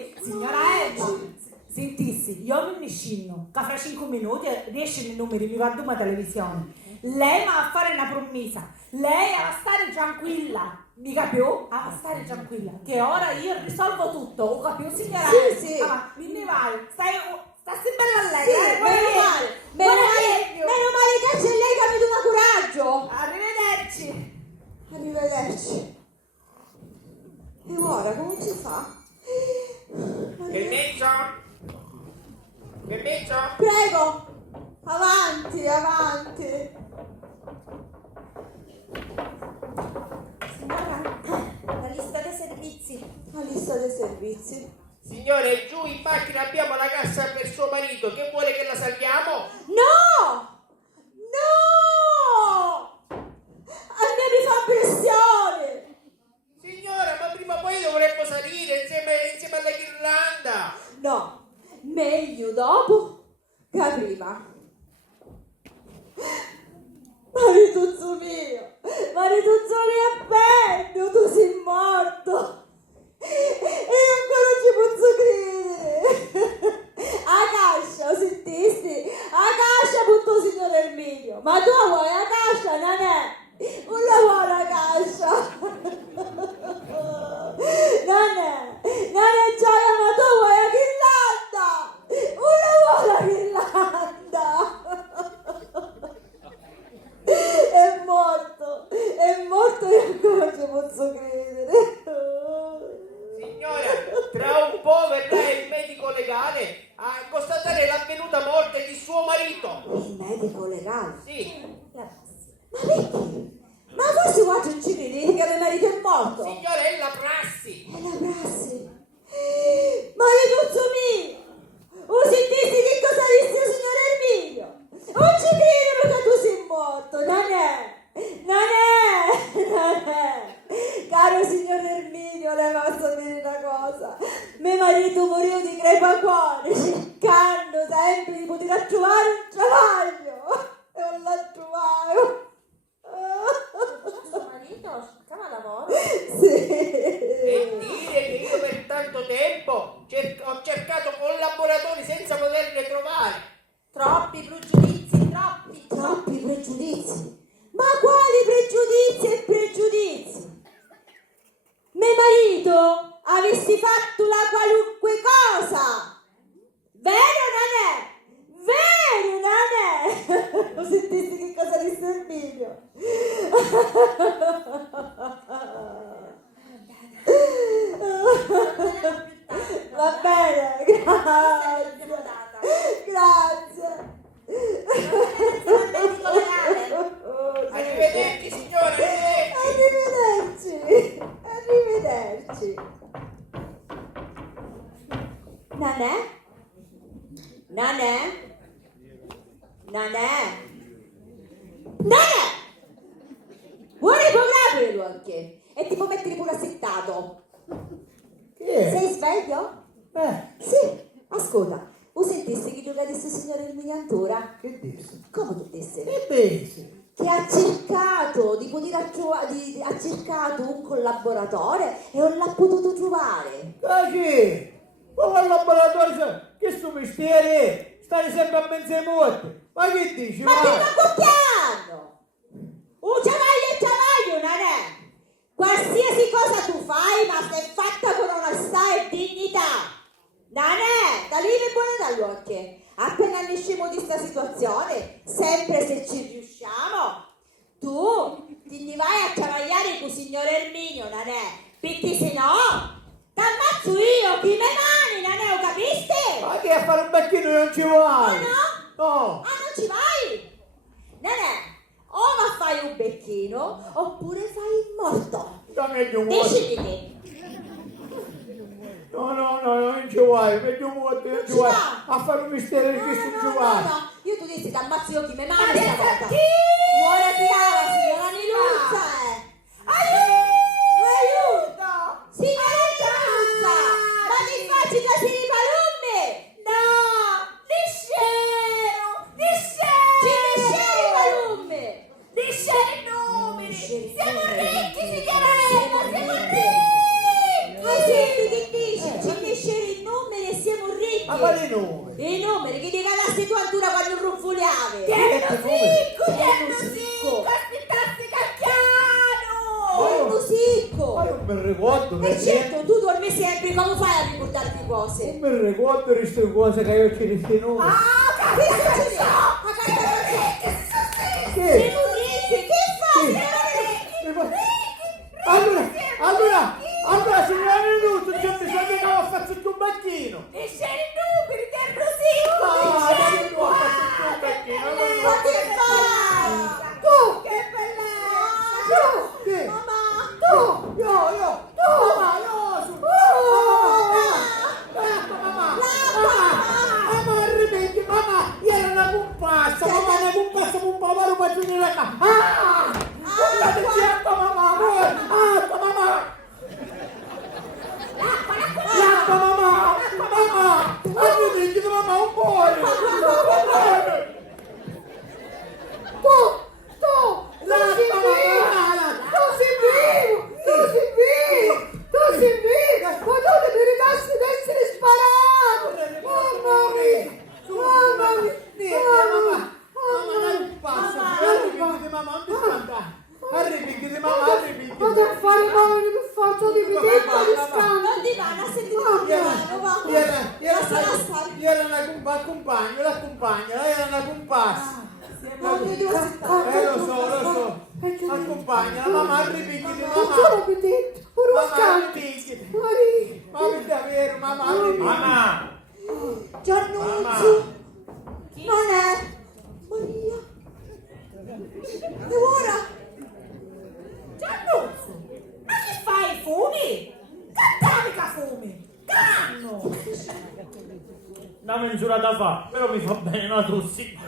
ragazzi, io non ne scinno, che fra 5 minuti riesce nei numeri, mi va a una televisione. Lei va a fare una promessa, lei va a stare tranquilla, mi capiò? Va a stare tranquilla, che ora io risolvo tutto, ho capito signora? Sì, sì. Ma ne vai, stassi bella a lei, Sì, meno male che c'è lei che mi dà coraggio. Arrivederci. Arrivederci. E ora come si fa? Permesso? Permesso? Prego, avanti, avanti. Signora, la lista dei servizi. La lista dei servizi. Signore, giù in macchina abbiamo la cassa per suo marito, che vuole che la salviamo? No! No! A me mi fa pressione! Signora, ma prima o poi dovremmo salire insieme alla ghirlanda. No, meglio dopo che prima. Marituzzo mio bello, tu sei morto! E ancora ci posso credere! A cascia, sentisti? A cascia butto signor Erminio! Ma tu vuoi a cascia, non è? Non la vuoi a cascia! Non è gioia, ma tu vuoi a ghirlanda! Non la vuoi a ghirlanda! È morto e ancora ci posso credere! Signora, tra un po' verrà il medico legale a constatare l'avvenuta morte di suo marito. Il medico legale? Sì. Ma perché? Ma forse qua non ci credete che mio marito è morto? Signora, è la prassi. È la prassi. Maleduzzo mio! O sentiste che cosa disse il signor Erminio? Non ci credo che tu sei morto, non è. Caro signor Erminio, lei va a sapere una cosa. Mio marito morì di crepacuore, cercando sempre di poter trovare un travaglio. E non l'ha trovato. Suo marito cercava lavoro. Sì. E dire che io per tanto tempo ho cercato collaboratori senza poterne trovare. Troppi pregiudizi, troppi. Troppi pregiudizi. Ma quali pregiudizi e pregiudizi? Mio marito avessi fatto la qualunque cosa. Vero non è? Lo sentiste che cosa disse il figlio? Va bene, grazie. Grazie. Arrivederci, signore, arrivederci. Arrivederci. Nanè! Vuoi proprio anche? E ti puoi mettere pure assettato. Che è? Sei sveglio? Sì, ascolta. O sentiste che gioca adesso il signore Erminio ancora? Che disse? Come che disse? Che disse? Che ha cercato di poter ha cercato un collaboratore e non l'ha potuto trovare. Che? Ma il laboratorio, che sto mestiere è? Stare sempre a mezze morte. Ma che dici? Ma prima compleanno! Un ciavaglio, non è? Qualsiasi cosa tu fai, ma se è fatta con onestà e dignità. Non è? Da lì mi buone dagli occhi. Appena ne uscimo di sta situazione, sempre se ci riusciamo, tu ti ne vai a travagliare con il signor Erminio, non è? Perché se no, t'ammazzo io, chi me mani, non è? Lo capiste? Ma che a fare un becchino non ci vuoi? No? No. Ah, non ci vai? Non è? O ma fai un becchino, oppure fai il morto. Da meglio muoio. Deciditi. No, non ci vuoi, meglio muoio, non ci vuoi. va. A fare un mistero di questo non ci vuoi. No. Io tu dissi t'ammazzo io chi me mani Ma stavolta. chi? Muore brava, signora Niluzza. Aiuto! Signora Niluzza! Ma mi facci così di palummi? No! Ci mescieri palummi! Siamo ricchi, signora Emma, siamo ricchi! Ma senti che dici? Ci mescieri i numeri e siamo ricchi! Ma quale nome? I numeri che ti calassi tu altura quando ronfuliavi. Tienno sicco, aspettassi cacchiano! Tienno sicco. Ma io non mi ricordo E perché. certo, tu dormi sempre, come fai a ricordarti cose? Non mi ricordo di queste cose che io ci questi nomi. Che succede? Ma Che? che fai? Allora, signora Minuto, c'è bisogno che io faccia un bacchino. E c'eri numeri, Tienno sicco! Ma che fai? Tu! Che bellezza! Tu! Che? Mamma! Io! Mamma, arrepenti, mamma, era una compassa, per un povero bacino da casa. Guardate, acqua, mamma, mamma, arrepenti, mamma, un cuore. Tu sei vivo! Ma tu ti meritassi di essere sparato! Mamma mia! Vado a fare male per forza di vedetta di scambio! Non ti va, a sentire il piano, va. Lasciala stare. Era una compagna, era una compassa. Voglio due Lo so. Accompagna, mamma, arrepenti, mamma. Solo vedetta! Uno Mamma, scambio! arrepenti. Maria! Mamma, è davvero, mamma, arrepenti. Mamma! Giannuzzo. Non è. Maria. E ora? Giannuzzo, ma che fai, fumi? Cantavi che fumi! Canno! Una mensurata fa, però mi fa bene una tossicca.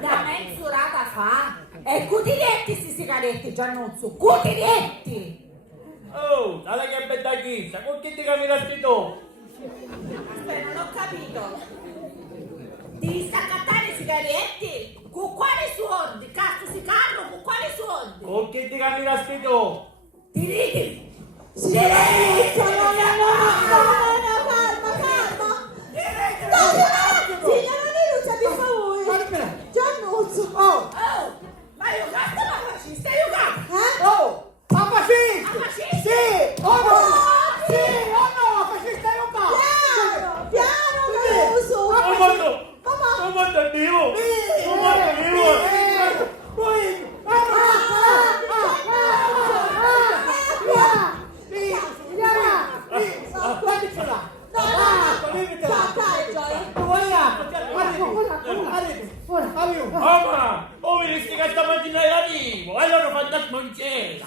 Da mensurata fa? E cutiretti sti sigaretti, Giannuzzo, cutiretti! Oh, sai che bella chissà, con chi ti cammini tu? Aspetta, non ho capito. Ti sta a cattare i sigaretti? Con quali soldi? Cazzo si carro, con quali soldi? Con chi ti cammini tu? Ti ridi? Signora Niluzza, per favore. Giannuzzo. Oh, ma io cazzo ma fascista, io cazzo! Oh, ma fascista! Ma fascista? Sì! Oh no, fascista io qua! Piano, Caruso. Oh, mondo è vivo! Oh, mondo è vivo! Mamma! Oh, mi rischi che stamattina era vivo! Allora fantasma in cielo!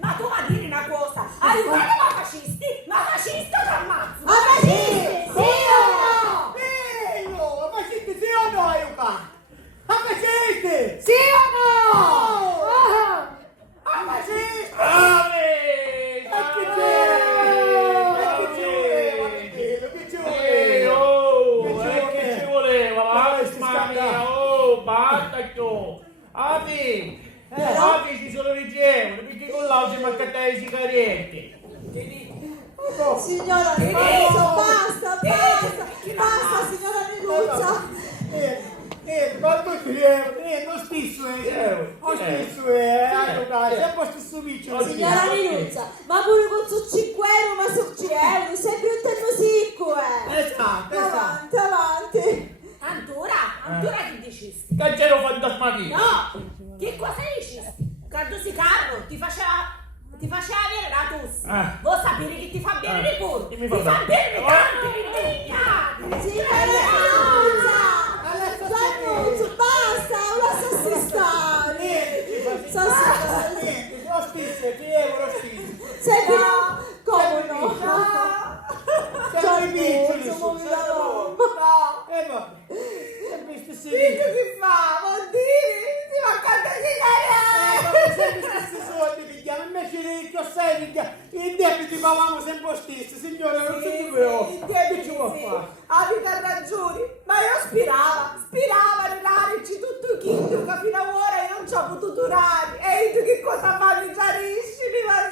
Ma tu ma dire una cosa, aiutate ma fascisti, ma fascisti o t'ammazzo? Ma fascisti, sì o no? Ma fascisti sì o no io qua? Ma fascisti! Sì o no? Ma fascisti! Ave! Che ci voleva? Mamma mia! Oh, basta! Avi! Avi ci sono rigevo! Perché con l'auto ma cattare i sigaretti! Signora Niluzza, basta, signora Niluzza. Quanto non stesso sempre stesso vicino. Signora Niluzza, ma pure con su 5 euro, ma su 3 euro, sempre un terno sicco, Esatto. Avanti. Ancora che dicisti? Cancero fantasmatico! No! Che cosa dicisti? Quando si carro ti faceva avere la tosse. Vuoi sapere che ti fa bene di cuore? Dimmi Ti fa cosa. bene tanti indignati! Signora Niluzza, Giannuzzo, basta, lascia stare. Sei più comodo. Giannuzzo, muovi la roba. Che fa? Vuol dire? Ti va a cantare I debiti pagavamo sempre lo stesso, signore, non si doveva. Che ci vuoi fare? Avete ragione, ma io aspirava a regalarci tutto il kit, che fino a ora io non ci ho potuto durare. E tu che cosa fai? Mi chiarisci? Mi va a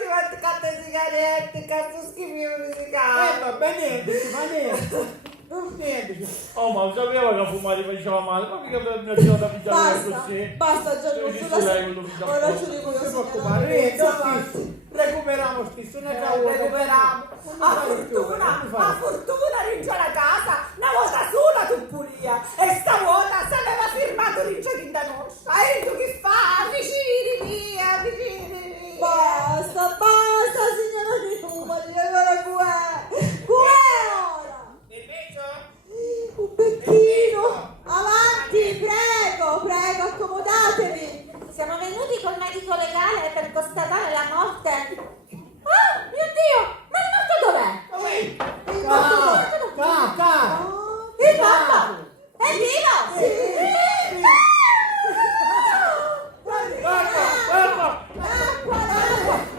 quante sigarette, cazzo schifo di sigarette. Vabbè, niente, si fa niente. Niente. Oh, ma sapevo che fumare faceva male, ma mica mi ha tirato a pigiare così. Basta Gianluccio, Dove dice lei quello che dà ora fuoco? ci dico io, Non si signora preoccupare, Niluzza. niente, recuperiamo stesso, ne cavolo. Recuperiamo. A fortuna ringia la casa, una volta sola tu pulia. E stavolta si aveva firmato ringia di danoscia. E tu che fa? Vicini via, vicini via. Basta, signora Niluzza, e allora com'è ora? Un becchino, avanti, prego, accomodatevi. Siamo venuti col medico legale per constatare la morte. Ah, mio Dio! Ma il morto dov'è? Il morto Calma. Il morto È vivo? Sì. L'acqua.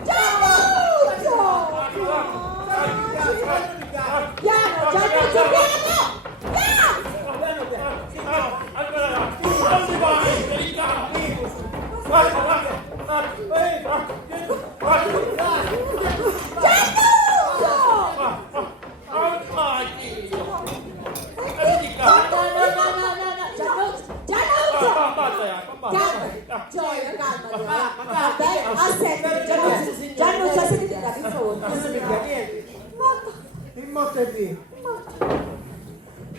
Gianluccio! Piano, Gianluccio, piano! Gioia, calmati. Vabbè, aspetti, Gianluccio, aspetti da per favore. Il morto è vivo.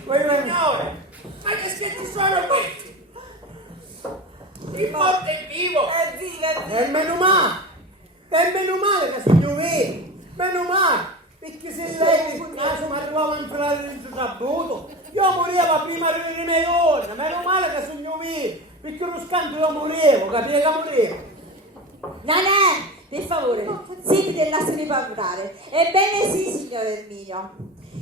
Signore, ma che scherzi sono questi? Il morto è vivo! È viva, E meno male che sono vivo. Meno male. Perché se lei per caso mi arrivava a entrare in suo sabuto, io morivo prima delle mie ore. Meno male che sono vivo. Perché lo scanto io morivo, capire che morivo. Nanè, per favore, zitti e lasciami parlare. Ebbene sì, signor Erminio.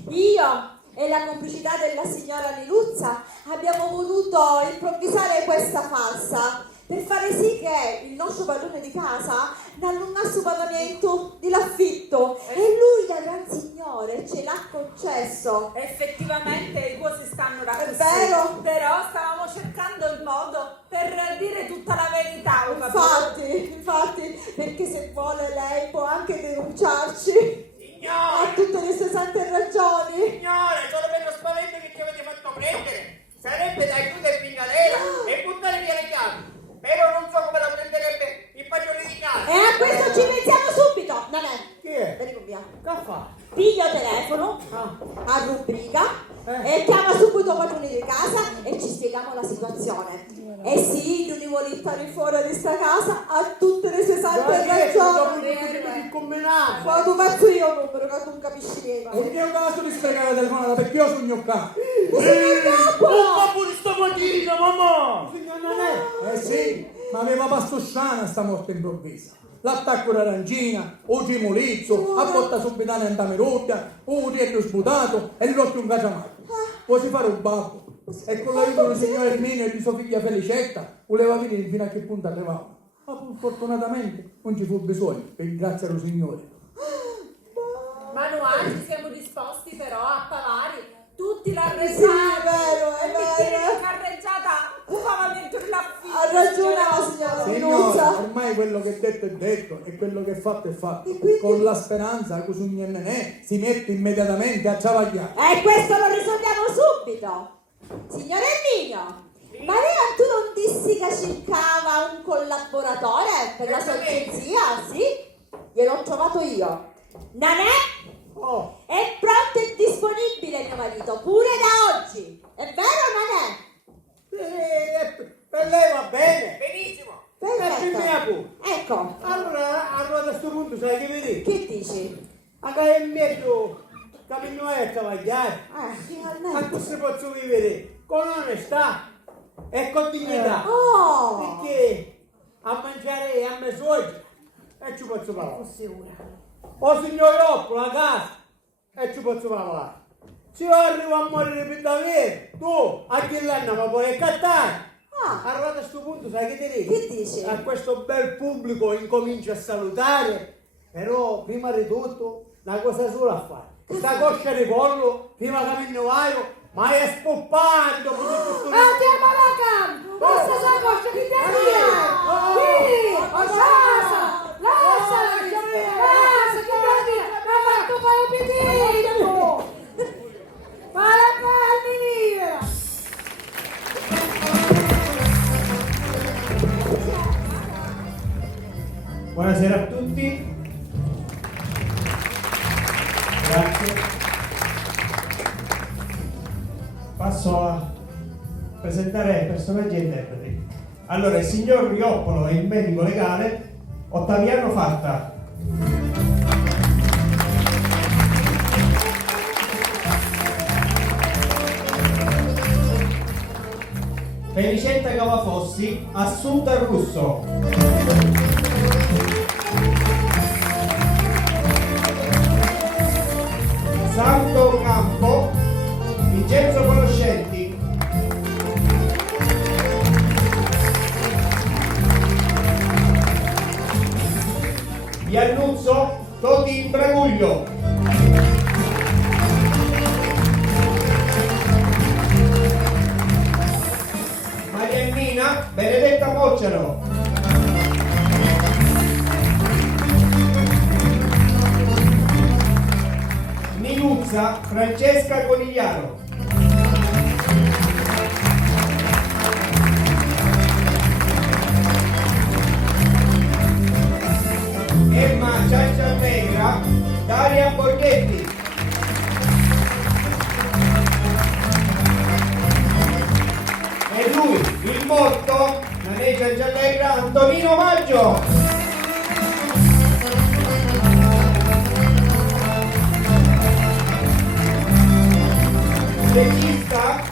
Io e la complicità della signora Niluzza abbiamo voluto improvvisare questa farsa per fare sì che il nostro padrone di casa ne allungasse il pagamento dell'affitto e lui da gran signore ce l'ha concesso. effettivamente i tuoi si stanno da È così. vero. Però stavamo cercando il modo per dire tutta la verità. ho capito? Infatti, perché se vuole lei può anche denunciarci. Ha Signore! tutte le sue sante ragioni. Signore, solo per lo spavento che ti avete fatto prendere! Sarebbe da chiudere il pingalero e buttare via le chiavi! Però non so come la prenderebbe il padrone di casa! E a questo ci pensiamo subito. Non è. Chi è? Vieni con via. Che fa? Piglia telefono a rubrica e chiama subito il padrone di casa e ci spieghiamo la situazione. E sì, lui vuole stare fuori di sta casa, ha tutte le sue sante ragioni. Il combinato. Ma tu faccio io un numero che tu non capisci niente. E che caso di sprecare la telefonata perché io sono gnoccato. Ma pure stamattina, mamma! Signor Nanè. Eh sì, ma aveva pastosciana sta morte improvvisa. L'attacco d'arancina, o cimolizzo, a botta subitana in tamerotta, o un rietto sputato e l'occhio un cacciamato. Puoi fare un babbo. E con l'aiuto del signor Erminio e di sua figlia Felicetta, voleva vedere fino a che punto arrivava. Ma fortunatamente non ci fu bisogno, per grazia del Signore. Ma noi ci siamo disposti però a pagare tutti la Sì, è vero, è vero. carreggiata un pagamento dell'affitto. Ha ragione la signora Signore, Niluzza. ormai quello che è detto e quello che è fatto è fatto. E quindi? Con la speranza che su Nenè si mette immediatamente a travagliare. E questo lo risolviamo subito. Signor Erminio, ma lei tu non dissi che cercava un collaboratore per la sua agenzia? Sì? Gliel'ho trovato io. Nanè? Oh, È pronto e disponibile mio marito, pure da oggi. È vero o non è? per lei va bene. Benissimo! Per me pure. Ecco, Allora, a questo punto sai che vedi? che dici? A che è mezzo cammino a travagliare. Ma Finalmente. questo posso vivere con onestà e con dignità. Oh! Perché a mangiare e a mezzogiorno e ci posso parlare. O signor Oppo, la casa e ci posso parlare. Se io arrivo a morire per davvero, tu a chi l'anno mi puoi cattare. Allora a questo punto sai che ti dico? Che dici? A questo bel pubblico incomincio a salutare, però prima di tutto una cosa sola a fare. Sta coscia di pollo, prima che mi innovaio, ma è spoppando dopo tutto questo Andiamo alla campo! Basta sta coscia che ti arriva! Sì! Lascia! Lascia! Lascia! Grazie. Passo a presentare personaggi e interpreti. Allora, il signor Rioppolo è il medico legale Ottaviano Fatta. Felicetta Cavafossi, Assunta Russo. Santo Campo, Vincenzo Conoscenti. Iannuzzo Toti Braguglio. Mariannina Benedetta Mocciaro. Miluzza Francesca Conigliaro. Emma Cianciallegra Daria Borghetti. E lui, il morto, la Neggia Giallegra, Antonino Maggio. Regista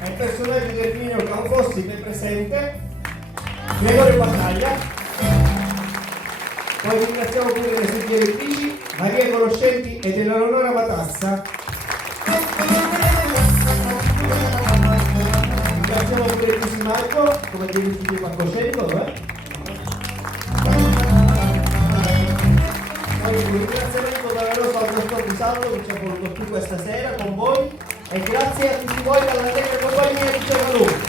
è il personaggio di Erminio Cavafossi qui presente, Gregorio Battaglia. Poi ringraziamo pure le suggeritrici Maria Conoscenti ed Eleonora Matassa. Ringraziamo pure Crisi Marco, come diritto di Marcoscello, Poi un ringraziamento dalla nostra dottor Di Salvo che ci ha voluto qui questa sera con voi e grazie a tutti voi dalla Tecnica Compagnia di Cervalù.